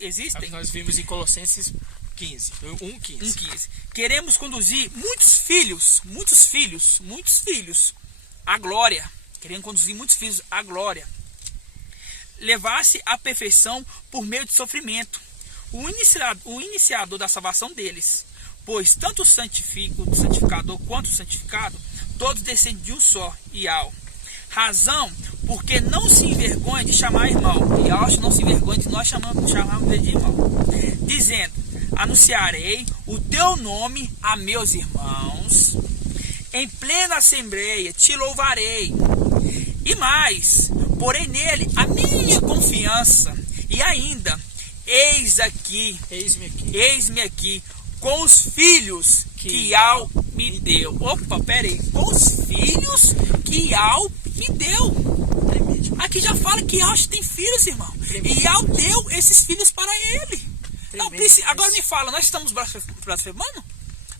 existem. Nós vimos em Colossenses 15, 1:15. Queremos conduzir muitos filhos à glória. Queremos conduzir muitos filhos à glória. Levar-se à perfeição por meio de sofrimento, o iniciador da salvação deles, pois tanto o santificador quanto o santificado, todos descendem de um só, Yahweh. Razão, porque não se envergonha de chamar irmão, Yahweh não se envergonha de nós chamarmos ele de irmão, dizendo, anunciarei o teu nome a meus irmãos, em plena assembleia te louvarei, e mais, porém nele a minha confiança, e ainda, eis-me aqui, com os filhos que Yahweh me deu. Opa, pera aí, com os filhos que Yahweh me deu. Aqui já fala que Yahweh tem filhos, irmão. E Yahweh deu esses filhos para ele. Não, agora me fala, nós estamos blasfemando?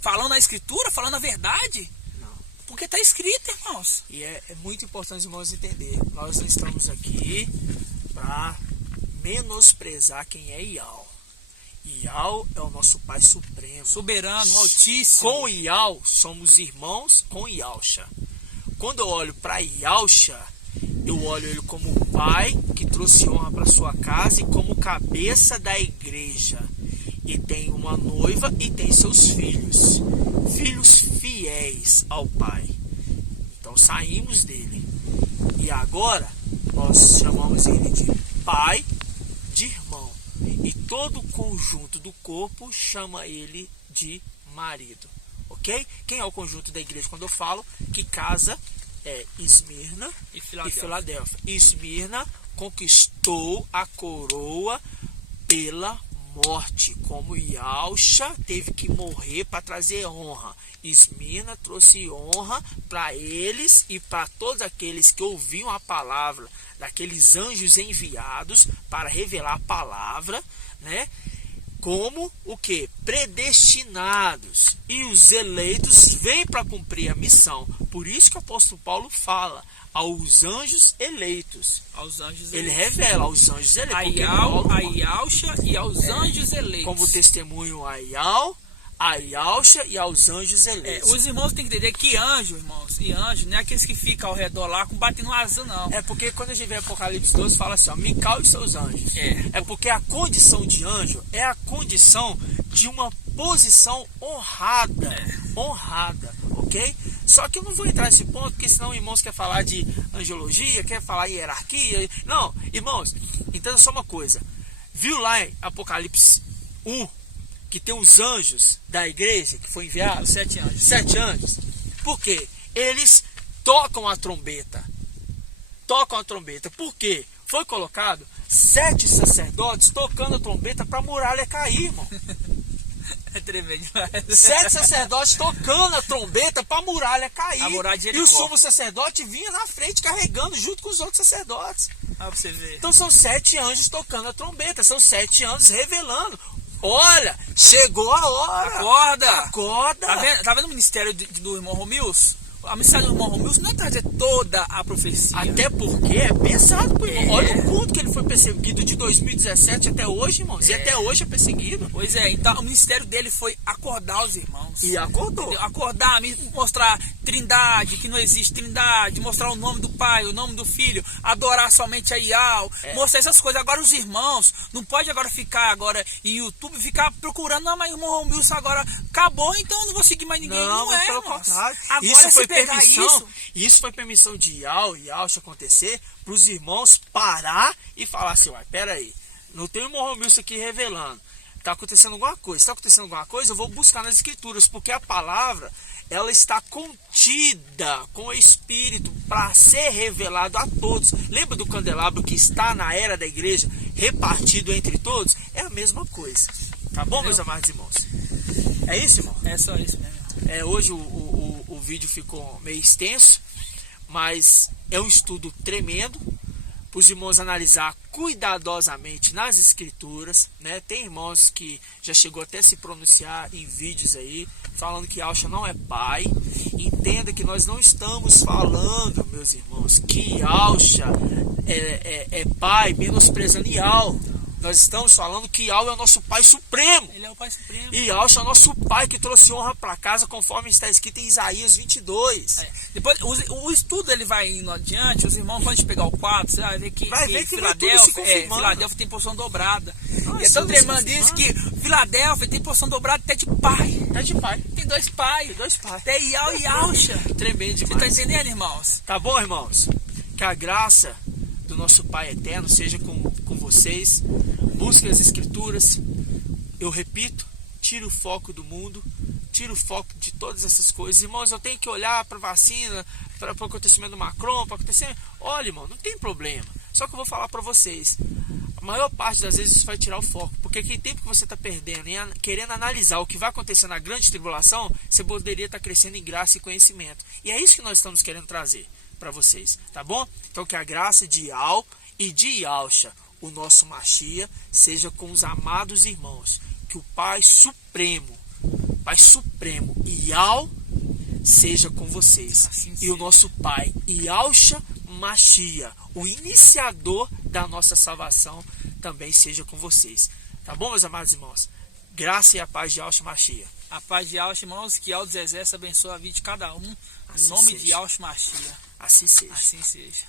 Falando a escritura, falando a verdade? Porque está escrito, irmãos. E é muito importante os irmãos entender. Nós não estamos aqui para menosprezar quem é Yahweh. Yahweh é o nosso Pai Supremo. Soberano, Altíssimo. Com Yahweh somos irmãos com Yahushua. Quando eu olho para Yahushua, eu olho ele como o pai que trouxe honra para sua casa e como cabeça da igreja. E tem uma noiva e tem seus filhos. Filhos fiéis ao pai. Então saímos dele. E agora nós chamamos ele de pai, de irmão. E todo o conjunto do corpo chama ele de marido. Ok? Quem é o conjunto da igreja? Quando eu falo que casa é Esmirna e Filadélfia. Esmirna conquistou a coroa pela morte, como Yahushua teve que morrer para trazer honra. Esmirna trouxe honra para eles e para todos aqueles que ouviam a palavra daqueles anjos enviados para revelar a palavra, né? Como o que? Predestinados. E os eleitos vêm para cumprir a missão. Por isso que o apóstolo Paulo fala aos anjos eleitos. Ele revela aos anjos eleitos. A Yahushua e aos anjos eleitos. Como testemunho a Yahushua e aos anjos eleitos. Os irmãos têm que entender que anjo, irmãos, e anjo não é aqueles que ficam ao redor lá batendo asa, não. É porque quando a gente vê Apocalipse 12, fala assim, ó, Micael e seus anjos. É porque a condição de anjo é a condição de uma posição honrada. Honrada, ok? Só que eu não vou entrar nesse ponto, porque senão irmãos querem falar de angiologia, quer falar hierarquia. Não, irmãos, entenda só uma coisa. Viu lá em Apocalipse 1, que tem os anjos da igreja que foi enviado? 7 anjos. 7 anjos. Por quê? Eles tocam a trombeta. Tocam a trombeta. Por quê? Foi colocado 7 sacerdotes tocando a trombeta para a muralha cair, irmão. É tremendo. 7 sacerdotes tocando a trombeta para a muralha cair. A muralha de Jericó. E o sumo sacerdote vinha na frente carregando junto com os outros sacerdotes. Pra você ver. Então são 7 anjos tocando a trombeta. São 7 anjos revelando. Olha, chegou a hora. Acorda. Acorda. Tá vendo o ministério do irmão Romilson? a mensagem do irmão Romilson não é trazer toda a profecia. Até porque é pesado pro irmão. Olha o ponto que ele foi perseguido de 2017 até hoje, irmãos. E até hoje é perseguido. Pois é, então o ministério dele foi acordar os irmãos. E acordou. Entendeu? Acordar, mostrar trindade, que não existe trindade, mostrar o nome do Pai, o nome do Filho, adorar somente a Ial, mostrar essas coisas. Agora os irmãos não pode agora ficar agora em YouTube, ficar procurando, não, mas o irmão Romilson agora acabou, então eu não vou seguir mais ninguém. Não é, pelo contrário. Agora isso foi permissão. Isso foi permissão de Ial e Alcha acontecer para os irmãos parar e falar assim, uai, peraí, não tem o irmão Romilson aqui revelando. Está acontecendo alguma coisa. Está acontecendo alguma coisa, eu vou buscar nas escrituras, porque a palavra, ela está contida com o Espírito para ser revelado a todos. Lembra do candelabro que está na era da igreja, repartido entre todos? É a mesma coisa. Tá bom, meus amados irmãos? É isso, irmão? É só isso mesmo. Hoje o vídeo ficou meio extenso, mas é um estudo tremendo para os irmãos analisar cuidadosamente nas escrituras, né? Tem irmãos que já chegou até a se pronunciar em vídeos aí, falando que Alcha não é pai. Entenda que nós não estamos falando, meus irmãos, que Alcha é pai, menosprezando Ial. Nós estamos falando que Ial é o nosso Pai Supremo. Ele é o Pai Supremo. E Alcha é o nosso Pai que trouxe honra para casa, conforme está escrito em Isaías 22. Depois, o estudo ele vai indo adiante, os irmãos, quando a gente pegar o quadro, você vai ver que Filadélfia tem porção dobrada. E então o irmão diz que Filadélfia tem porção dobrada até de pai. Até de pai. Tem dois pais. Até Ial e Alcha. Tremendo demais. Você está entendendo, irmãos? Tá bom, irmãos? Que a graça do nosso Pai Eterno seja com vocês. Busque as escrituras. Eu repito, tira o foco do mundo, tira o foco de todas essas coisas. Irmãos, eu tenho que olhar para a vacina, para o acontecimento do Macron, para acontecer. Olha, irmão, não tem problema. Só que eu vou falar para vocês, a maior parte das vezes isso vai tirar o foco, porque aquele tempo que você está perdendo em querendo analisar o que vai acontecer na grande tribulação, você poderia estar crescendo em graça e conhecimento. E é isso que nós estamos querendo trazer para vocês, tá bom? Então que a graça de Ial e de Alcha, o nosso Machia, seja com os amados irmãos. Que o Pai Supremo Ial seja com vocês. Assim e o nosso Pai Ialcha Machia, o iniciador da nossa salvação, também seja com vocês. Tá bom, meus amados irmãos? Graça e a paz de Yahshua Machia. A paz de Yahshua, irmãos, que Aldo Zezé abençoe a vida de cada um. Em nome de Yahshua Machia. Assim seja. Assim seja.